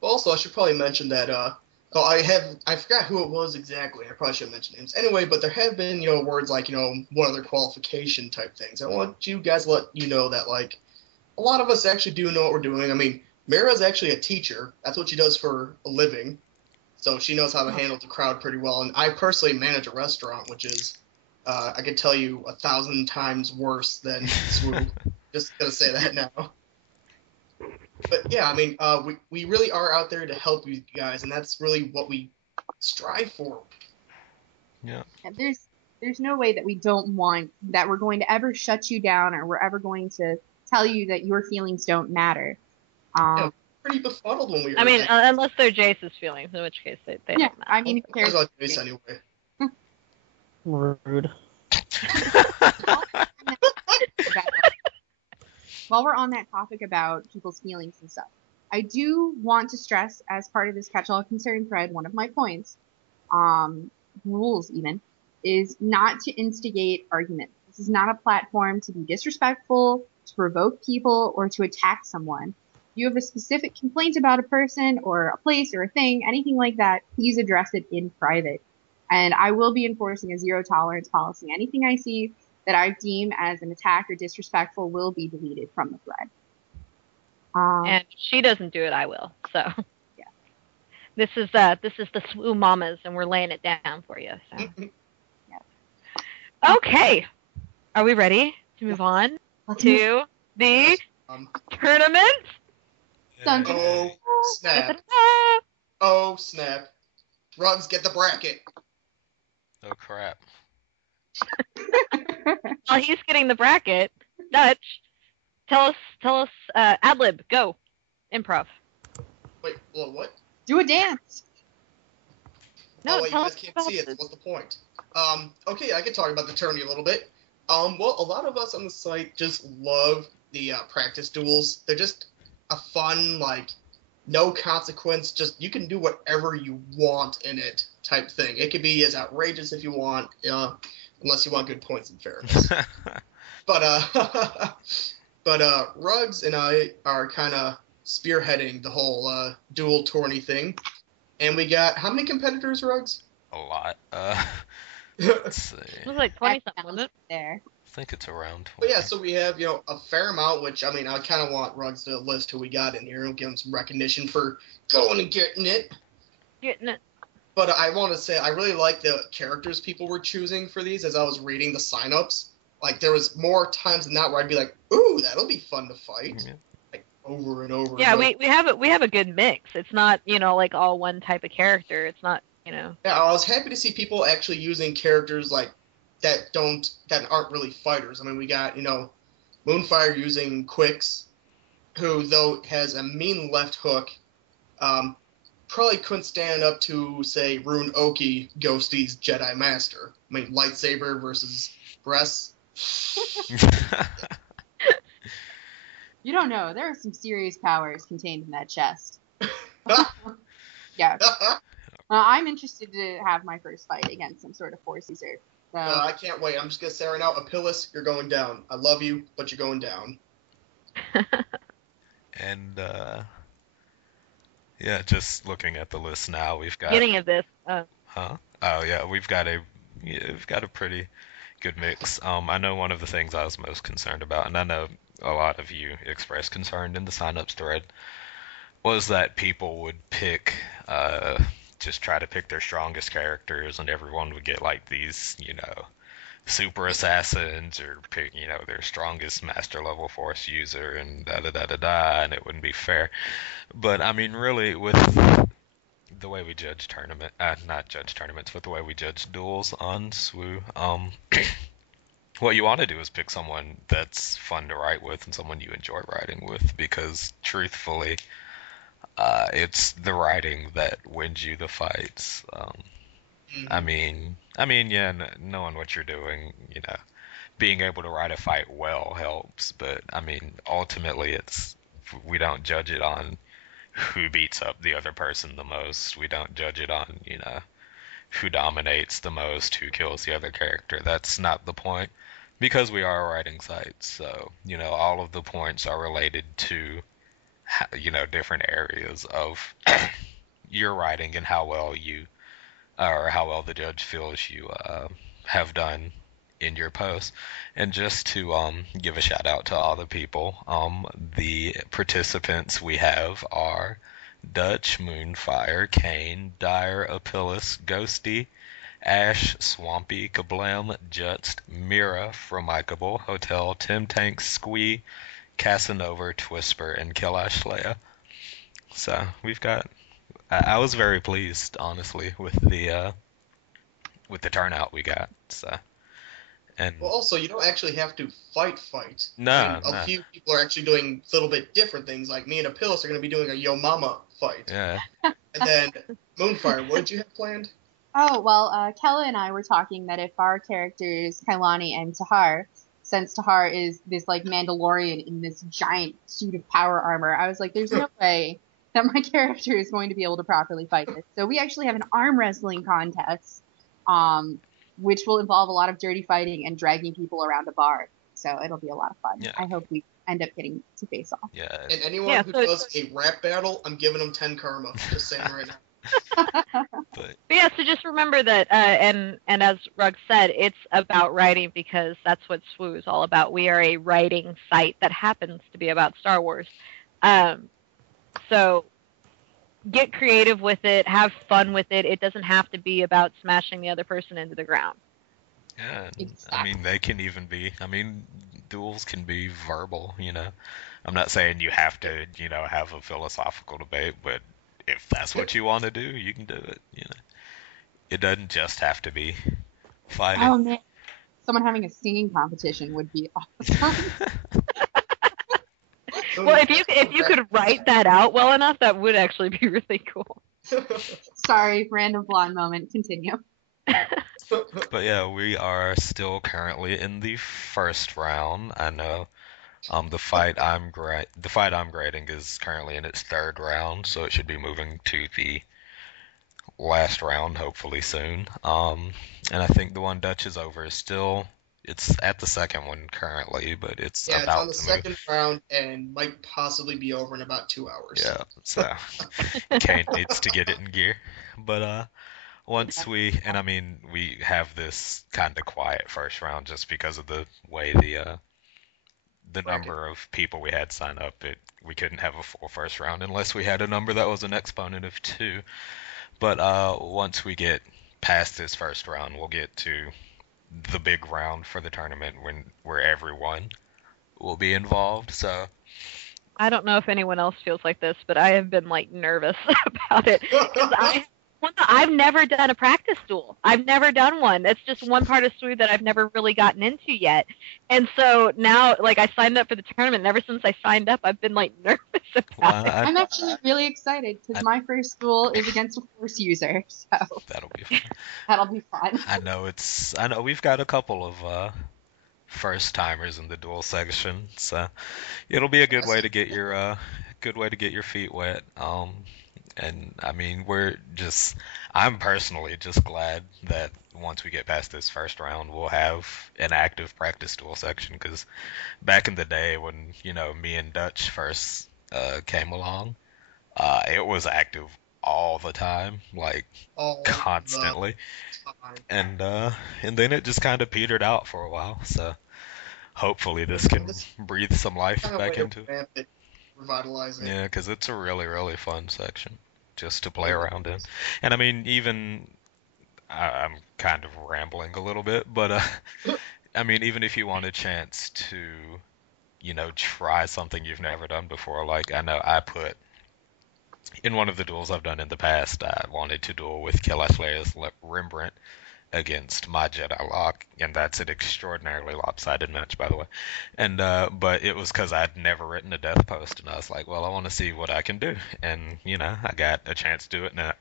Also, I should probably mention that I forgot who it was exactly. I probably should mention names anyway. But there have been words like what other qualification type things. I want you guys to let you know that a lot of us actually do know what we're doing. I mean, Mira's actually a teacher. That's what she does for a living. So she knows how to handle the crowd pretty well. And I personally manage a restaurant, which is, I can tell you, 1,000 times worse than SWU. Just going to say that now. But yeah, I mean, we really are out there to help you guys, and that's really what we strive for. Yeah. There's no way that we don't want, that we're going to ever shut you down or we're ever going to tell you that your feelings don't matter. Pretty befuddled when we were. I mean, unless they're Jace's feelings, in which case they don't matter. I mean, who cares? About Jace anyway. Rude. While we're on that topic about people's feelings and stuff, I do want to stress, as part of this catch-all concern thread, one of my points, rules even, is not to instigate arguments. This is not a platform to be disrespectful, to provoke people, or to attack someone. If you have a specific complaint about a person or a place or a thing, anything like that, please address it in private. And I will be enforcing a zero tolerance policy. Anything I see that I deem as an attack or disrespectful will be deleted from the thread. And if she doesn't do it, I will. So yeah, this is the SWU mamas, and we're laying it down for you. So. Yeah. Okay, are we ready to move on to the tournament? Oh snap! Oh snap! Rugs, get the bracket. Oh crap! While he's getting the bracket, Dutch, tell us, ad-lib, go, improv. Wait, well, what? Do a dance. No, you guys can't see it. What's the point? Okay, I can talk about the tourney a little bit. Well, a lot of us on the site just love the practice duels. They're just a fun, like, no consequence, just you can do whatever you want in it type thing. It could be as outrageous if you want, unless you want good points and fairness. But Ruggs and I are kind of spearheading the whole dual tourney thing. And we got, how many competitors, Ruggs? A lot. Let's see. It was like 20-something, wasn't it? There. I think it's around 20. But yeah, so we have, a fair amount, which, I mean, I kind of want Ruggs to list who we got in here and give him some recognition for going and getting it. Getting it. But I want to say, I really like the characters people were choosing for these as I was reading the signups. Like, there was more times than not where I'd be like, ooh, that'll be fun to fight. Yeah. Like, over and over Yeah, and over. we have a good mix. It's not, like all one type of character. It's not, Yeah, I was happy to see people actually using characters, like, that aren't really fighters. I mean, we got, Moonfire using Quicks, who, though, has a mean left hook, probably couldn't stand up to, say, Rune Oki, Ghosty's Jedi Master. I mean, lightsaber versus breasts. You don't know. There are some serious powers contained in that chest. Yeah. I'm interested to have my first fight against some sort of Force user. So. I can't wait. I'm just going to say right now, Apillis, you're going down. I love you, but you're going down. And, yeah, just looking at the list now, we've got... Beginning of this. Huh? Oh, yeah, we've got a pretty good mix. I know one of the things I was most concerned about, and I know a lot of you expressed concern in the signups thread, was that people would just try to pick their strongest characters, and everyone would get, like, these, super assassins, or pick, their strongest master level Force user, and da-da-da-da-da, and it wouldn't be fair. But, I mean, really, with the way we judge not judge tournaments, but the way we judge duels on SWU, what you want to do is pick someone that's fun to write with and someone you enjoy writing with, because truthfully, it's the writing that wins you the fights. I mean, yeah, knowing what you're doing, being able to write a fight well helps, but I mean, ultimately, we don't judge it on who beats up the other person the most. We don't judge it on, who dominates the most, who kills the other character. That's not the point, because we are a writing site, so, all of the points are related to, different areas of your writing and how well the judge feels you have done in your post. And just to give a shout out to all the people, the participants we have are Dutch, Moonfire, Kane, Dire, Apillis, Ghosty, Ash, Swampy, Kablam, Jutst, Mira, Formicable, Hotel, Tim Tank, Squee, Casanova, Twisper, and Killash Leia. So we've got. I was very pleased, honestly, with the turnout we got. So. And well, also, you don't actually have to fight. No, I mean, a few people are actually doing a little bit different things. Like me and Apillis are going to be doing a Yo Mama fight. Yeah. And then Moonfire, what did you have planned? Oh, well, Kella and I were talking that if our characters, Kailani and Tahar, since Tahar is this, like, Mandalorian in this giant suit of power armor, I was like, there's no way that my character is going to be able to properly fight this. So we actually have an arm wrestling contest, which will involve a lot of dirty fighting and dragging people around a bar. So it'll be a lot of fun. Yeah. I hope we end up getting to face off. Yeah. And anyone who does a rap battle, I'm giving them 10 karma. Just saying right now. But yeah, so just remember that, and as Rugg said, it's about writing, because that's what SWU is all about. We are a writing site that happens to be about Star Wars. So get creative with it, have fun with it. It doesn't have to be about smashing the other person into the ground. yeah, Exactly. I mean, they can even be. I mean, duels can be verbal. I'm not saying you have to, have a philosophical debate, but if that's what you want to do, you can do it. It doesn't just have to be fighting. Oh, man. Someone having a singing competition would be awesome. Well, if you could write that out well enough, that would actually be really cool. Sorry, random blonde moment. Continue. But yeah, we are still currently in the first round. I know The fight I'm grading is currently in its third round, so it should be moving to the last round hopefully soon. And I think the one Dutch is over is still it's at the second one currently, but it's Yeah, it's on about the to second move. round and might possibly be over in about 2 hours. Yeah, so Kane needs to get it in gear. But once and I mean we have this kind of quiet first round just because of the way the Bracket. number of people we had sign up. We couldn't have a full first round unless we had a number that was an exponent of 2. But once we get past this first round, we'll get to the big round for the tournament where everyone will be involved. So I don't know if anyone else feels like this, but I have been like nervous about it because I've never done a practice duel. I've never done one. It's just one part of SWU that I've never really gotten into yet. And so now, like, I signed up for the tournament, and ever since I signed up, I've been like nervous about it. I'm actually really excited because my first duel is against a Force user, so that'll be fun. that'll be fun. I know we've got a couple of first timers in the duel section, so it'll be a good way to get your feet wet. And I mean, I'm personally just glad that once we get past this first round, we'll have an active practice duel section. Because back in the day when, me and Dutch first came along, it was active all the time, like All constantly. the time. And then it just kind of petered out for a while. So hopefully this can breathe some life Kind of back way to into it. ramp it, revitalize it. Yeah, because it's a really, really fun section just to play around in. And I mean, I'm kind of rambling a little bit, but I mean, even if you want a chance to, try something you've never done before, like I know I put in one of the duels I've done in the past, I wanted to duel with Kilashlaya's Rembrandt against my Jedi Lock, and that's an extraordinarily lopsided match, by the way. And but it was because I'd never written a death post, and I was like, well, I want to see what I can do, and I got a chance to do it, and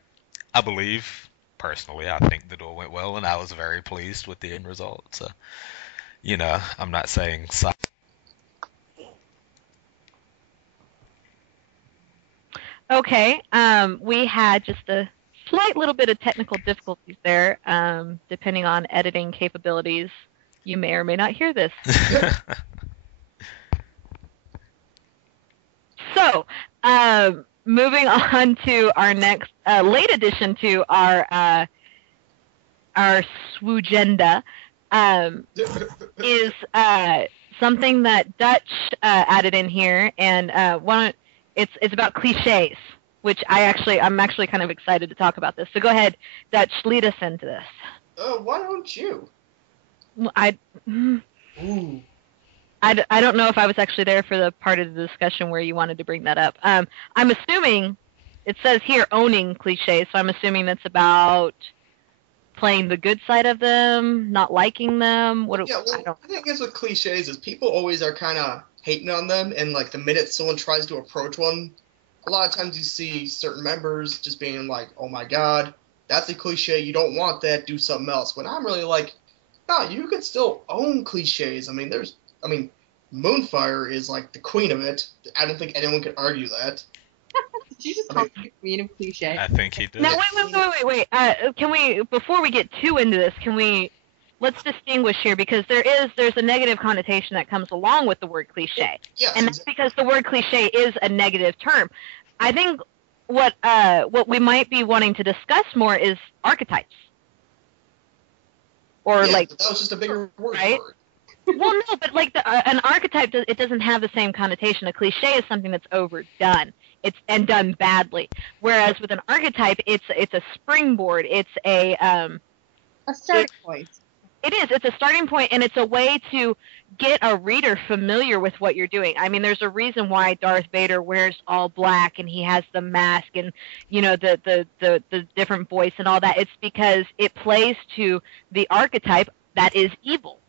I believe personally, I think the duel went well, and I was very pleased with the end result. So, I'm not saying. Okay, we had just a slight little bit of technical difficulties there, depending on editing capabilities. You may or may not hear this. So, moving on to our next late addition to our SWUgenda is something that Dutch added in here, and it's about cliches, which I'm actually kind of excited to talk about this. So go ahead, Dutch, lead us into this. Why don't you? I don't know if I was actually there for the part of the discussion where you wanted to bring that up. I'm assuming it says here owning cliches, so I'm assuming that's about playing the good side of them, not liking them. I think it's with cliches is people always are kind of hating on them, and like the minute someone tries to approach one, a lot of times you see certain members just being like, "Oh my God, that's a cliche. You don't want that. Do something else." When I'm really like, "No, you could still own cliches." I mean, Moonfire is like the queen of it. I don't think anyone could argue that. Did you just call me the queen of cliche? I think he did. Now wait. Can we, before we get too into this, let's distinguish here, because there's a negative connotation that comes along with the word cliche. Yes, and that's because the word cliche is a negative term. I think what we might be wanting to discuss more is archetypes. Or that was just a bigger word right? for it. Well, no, but like an archetype, it doesn't have the same connotation. A cliche is something that's overdone. And done badly. Whereas with an archetype, it's a springboard. It's a starting point. It is. It's a starting point, and it's a way to get a reader familiar with what you're doing. I mean, there's a reason why Darth Vader wears all black and he has the mask and the different voice and all that. It's because it plays to the archetype that is evil.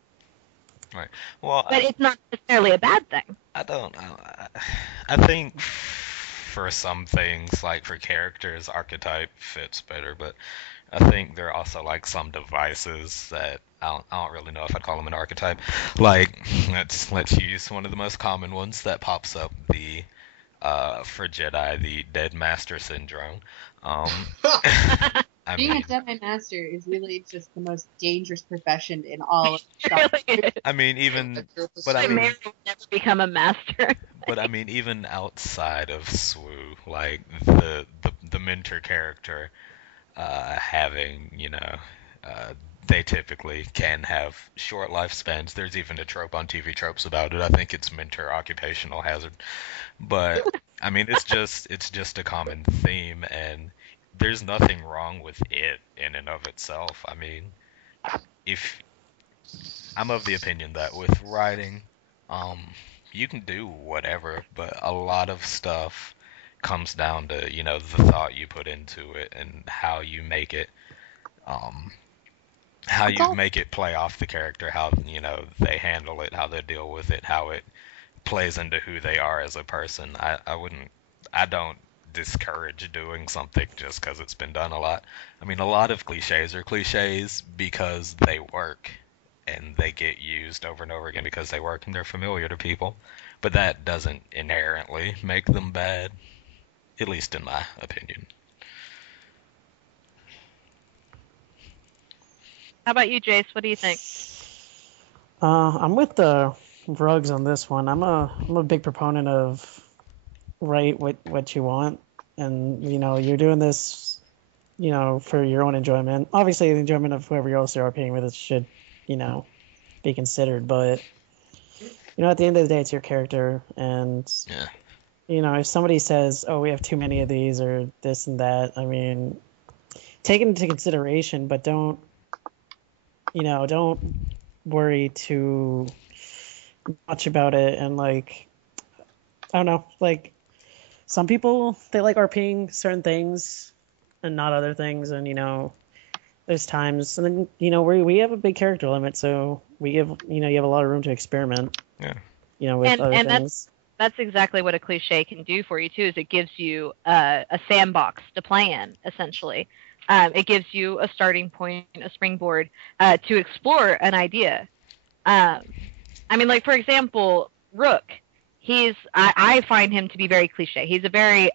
Right. Well, but it's not necessarily a bad thing. I think for some things, like for characters, archetype fits better, but I think there are also like some devices that I don't really know if I'd call him an archetype. Like, let's use one of the most common ones that pops up, the for Jedi, the Dead Master syndrome. Um, I Being a mean, Jedi Master is really just the most dangerous profession in all of It Star Wars. really is. I mean, even, but I I mean, may never become a master. but I mean, even outside of SWU, like the mentor character, having, uh, they typically can have short lifespans. There's even a trope on TV tropes about it. I think it's mentor occupational hazard. But I mean, it's just a common theme, and there's nothing wrong with it in and of itself. I mean, if I'm of the opinion that with writing, um, you can do whatever, but a lot of stuff comes down to, the thought you put into it and um, how It's you all make it play off the character, how, they handle it, how they deal with it, how it plays into who they are as a person. I don't discourage doing something just because it's been done a lot. I mean, a lot of cliches are cliches because they work and they get used over and over again because they work and they're familiar to people. But that doesn't inherently make them bad, at least in my opinion. How about you, Jace? What do you think? I'm with the rugs on this one. I'm a big proponent of write what you want, and you're doing this, for your own enjoyment. Obviously, the enjoyment of whoever else you are paying with it should, be considered. But at the end of the day, it's your character, and Yeah. if somebody says, "Oh, we have too many of these," or this and that, I mean, take it into consideration, but don't worry too much about it. And like, I don't know, like some people, they like RPing certain things and not other things, and there's times, and then we have a big character limit, so we give you have a lot of room to experiment. Yeah. With And other and things. that's exactly what a cliche can do for you too. Is it gives you a sandbox to play in, essentially. It gives you a starting point, a springboard to explore an idea. I mean, like for example, Rook. I find him to be very cliche. He's a very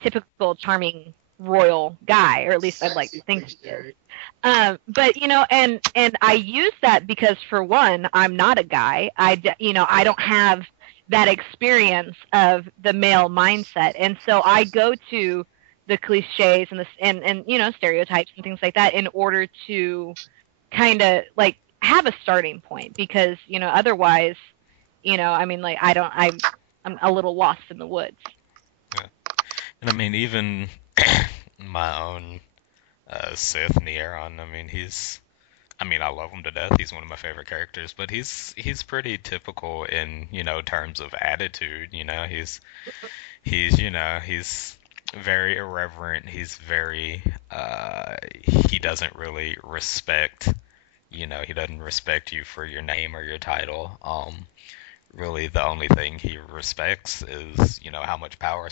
typical charming royal guy, or at least I'd like to think he is. But and I use that because for one, I'm not a guy. I don't have that experience of the male mindset, and so I go to the cliches and and stereotypes and things like that in order to kind of like have a starting point, because otherwise, I mean, like I'm a little lost in the woods. Yeah. And I mean, even my own Sith Neron, I mean, I love him to death. He's one of my favorite characters, but he's pretty typical in, terms of attitude. He's very irreverent. He's very he doesn't really respect, he doesn't respect you for your name or your title. Really the only thing he respects is, how much power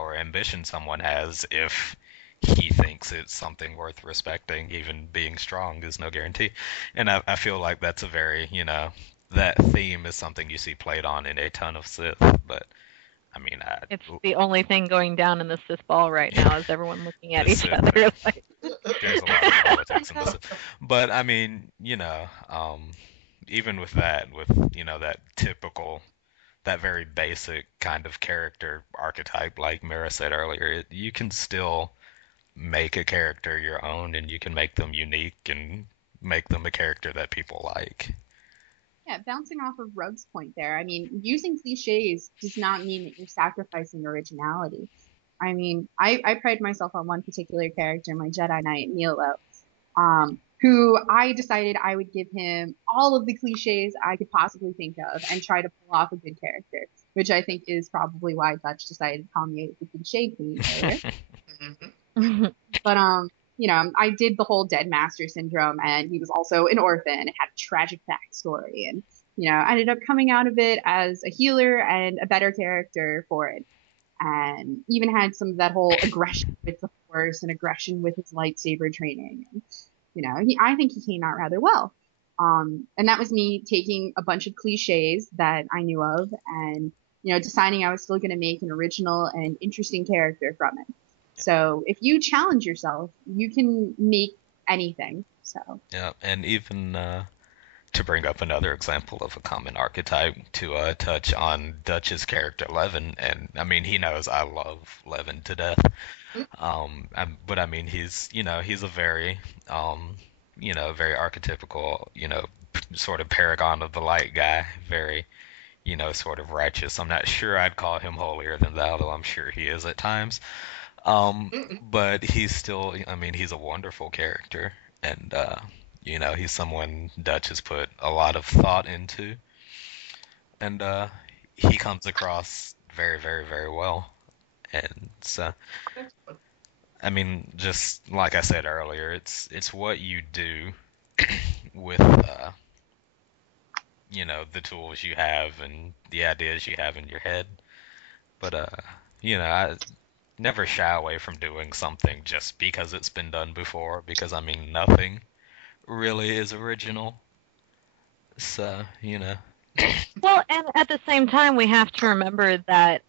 or ambition someone has. If he thinks it's something worth respecting, even being strong is no guarantee. And I feel like that's a very, that theme is something you see played on in a ton of Sith. But I mean, It's the only thing going down in the Sith ball right now, is everyone looking at The each Sith. other like. There's a lot of politics in this. But I mean, even with that, that typical, that very basic kind of character archetype, like Mira said earlier, you can still make a character your own, and you can make them unique and make them a character that people like. Yeah, bouncing off of Rug's point there, I mean, using cliches does not mean that you're sacrificing originality. I mean, I pride myself on one particular character, my Jedi Knight, Milo, who I decided I would give him all of the cliches I could possibly think of and try to pull off a good character, which I think is probably why Dutch decided to call me the cliche queen earlier. But I did the whole Dead Master syndrome, and he was also an orphan and had a tragic backstory, and ended up coming out of it as a healer and a better character for it, and even had some of that whole aggression with the Force and aggression with his lightsaber training. And, I think he came out rather well. And that was me taking a bunch of cliches that I knew of and, deciding I was still going to make an original and interesting character from it. So if you challenge yourself, you can make anything. So Yeah, and even to bring up another example of a common archetype, to touch on Dutch's character Levin, and I mean he knows I love Levin to death. But I mean he's a very very archetypical, sort of paragon of the light guy, very sort of righteous. I'm not sure I'd call him holier than thou, though I'm sure he is at times. But he's still, I mean, he's a wonderful character, and he's someone Dutch has put a lot of thought into, and he comes across very, very, very well. And so, I mean, just like I said earlier, it's what you do with the tools you have and the ideas you have in your head. But I never shy away from doing something just because it's been done before, because I mean nothing really is original. So, Well, and at the same time, we have to remember that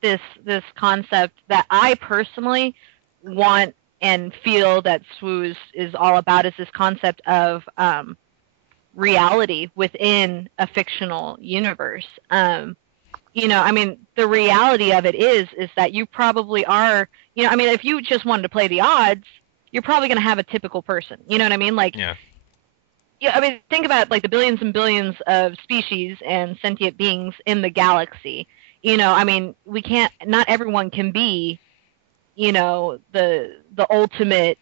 this concept that I personally want and feel that SWU is all about is this concept of reality within a fictional universe. I mean, the reality of it is that you probably are, I mean, if you just wanted to play the odds, you're probably going to have a typical person. You know what I mean? Like, yeah, I mean, think about like the billions and billions of species and sentient beings in the galaxy. I mean, not everyone can be, the ultimate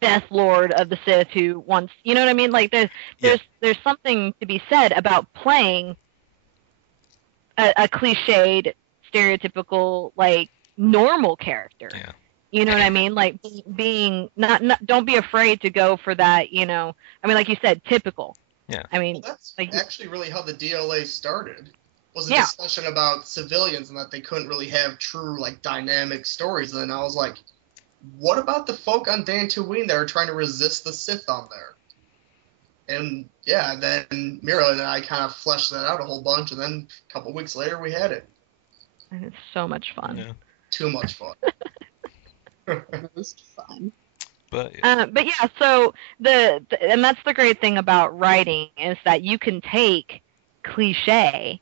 Death Lord of the Sith who wants, you know what I mean? Like, there's something to be said about playing a cliched, stereotypical, like, normal character. Yeah. You know what I mean? Like, being not don't be afraid to go for that. I mean, like you said, typical. Yeah. I mean, that's like, actually really how the DLA started. Was a Yeah. discussion about civilians and that they couldn't really have true, like, dynamic stories. And then I was like, what about the folk on Dantooine that are trying to resist the Sith on there? And yeah, then Mira and I kind of fleshed that out a whole bunch, and then a couple weeks later we had it. and it's so much fun. Yeah. Too much fun. most fun. But yeah, so and that's the great thing about writing is that you can take cliche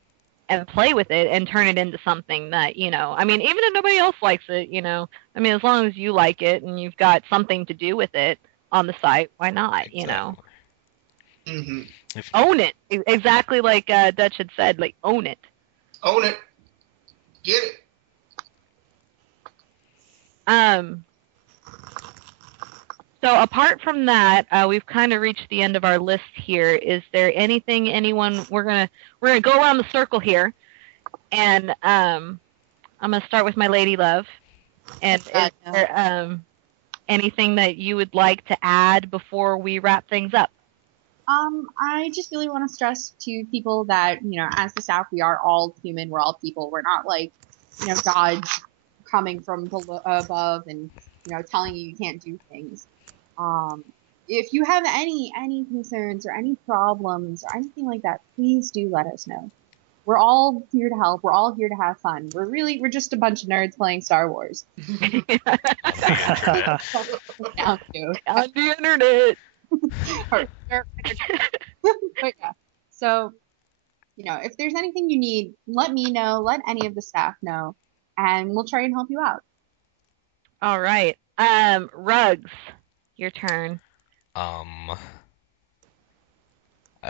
and play with it and turn it into something that, I mean, even if nobody else likes it, I mean, as long as you like it and you've got something to do with it on the site, why not, exactly. Mm-hmm. Own it. Exactly like Dutch had said, like, own it. Own it. Get it. So apart from that, we've kind of reached the end of our list here. Is there anyone we're gonna go around the circle here, and I'm gonna start with my lady love. And is there anything that you would like to add before we wrap things up? I just really want to stress to people that, as the staff, we are all human. We're all people. We're not like, gods coming from above and, telling you can't do things. If you have any concerns or any problems or anything like that, please do let us know. We're all here to help. We're all here to have fun. We're just a bunch of nerds playing Star Wars. On the internet. But yeah. So, if there's anything you need, let me know, let any of the staff know, and we'll try and help you out. All right. Rugs, your turn. I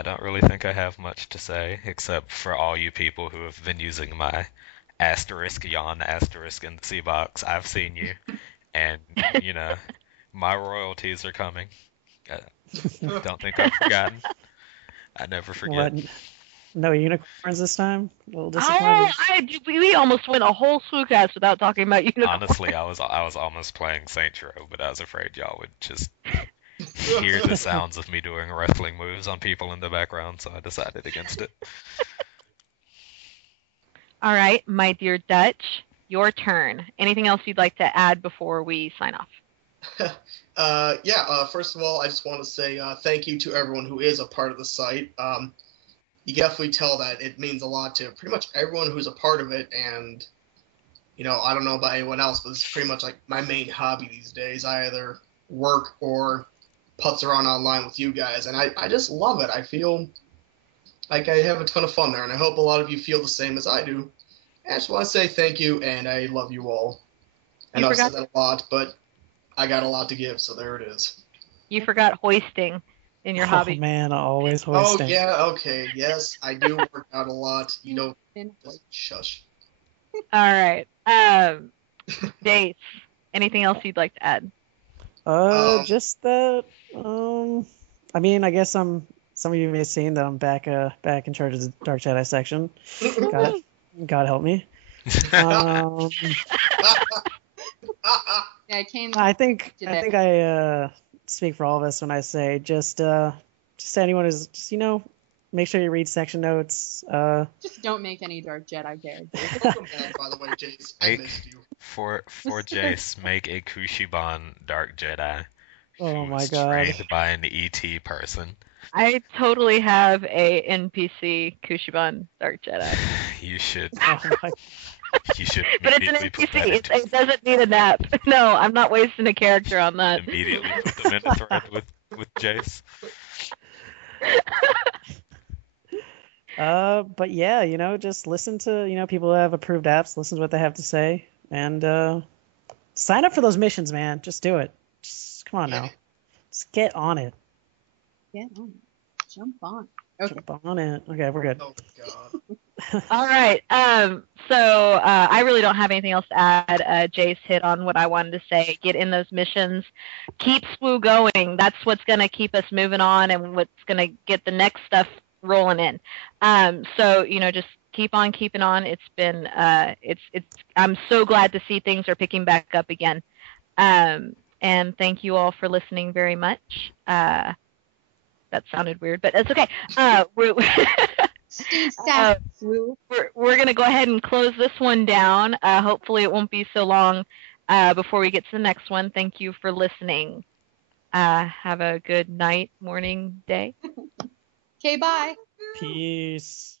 don't really think I have much to say, except for all you people who have been using my asterisk yawn asterisk in the C box. I've seen you, and my royalties are coming. Don't think I've forgotten. I never forget. What? No unicorns this time? A little disappointed. We almost went a whole SWUcast without talking about unicorns. Honestly, I was almost playing Saints Row, but I was afraid y'all would just hear the sounds of me doing wrestling moves on people in the background, so I decided against it. All right, my dear Dutch, your turn. Anything else you'd like to add before we sign off? First of all, I just want to say thank you to everyone who is a part of the site. You definitely tell that it means a lot to pretty much everyone who's a part of it, and I don't know about anyone else, but it's pretty much like my main hobby these days. I either work or putz around online with you guys, and I just love it. I feel like I have a ton of fun there, and I hope a lot of you feel the same as I do. I just want to say thank you, and I love you all. I know I've said that a lot, but I got a lot to give, so there it is. You forgot hoisting in your hobby. Oh man, always hoisting. Oh yeah, okay, yes, I do work out a lot. Just shush. All right. Jace, anything else you'd like to add? Just that. I mean, I guess some of you may have seen that I'm back in charge of the Dark Jedi section. God help me. I think I speak for all of us when I say just anyone who's just make sure you read section notes. Just don't make any Dark Jedi characters. Welcome back, by the way, Jace. I missed you. For Jace, make a Kushiban Dark Jedi. Oh my who's god. Trained by an ET person. I totally have a NPC Kushiban Dark Jedi. You should. Oh my. You should. But it's an NPC. It doesn't need a nap. No, I'm not wasting a character on that. Immediately put them in a thread with Jace. But yeah, just listen to people who have approved apps. Listen to what they have to say, and sign up for those missions, man. Just do it. Just come on now. Just get on it. Get on it. Jump on. Okay. Jump on it. Okay, we're good. Oh god. All right. So I really don't have anything else to add. Jace hit on what I wanted to say. Get in those missions. Keep SWU going. That's what's going to keep us moving on and what's going to get the next stuff rolling in. So just keep on keeping on. It's been I'm so glad to see things are picking back up again. And thank you all for listening very much. That sounded weird, but it's okay. Stay safe, SWU. We're gonna go ahead and close this one down. Hopefully it won't be so long before we get to the next one. Thank you for listening. Have a good night, morning, day. Okay, bye. Peace.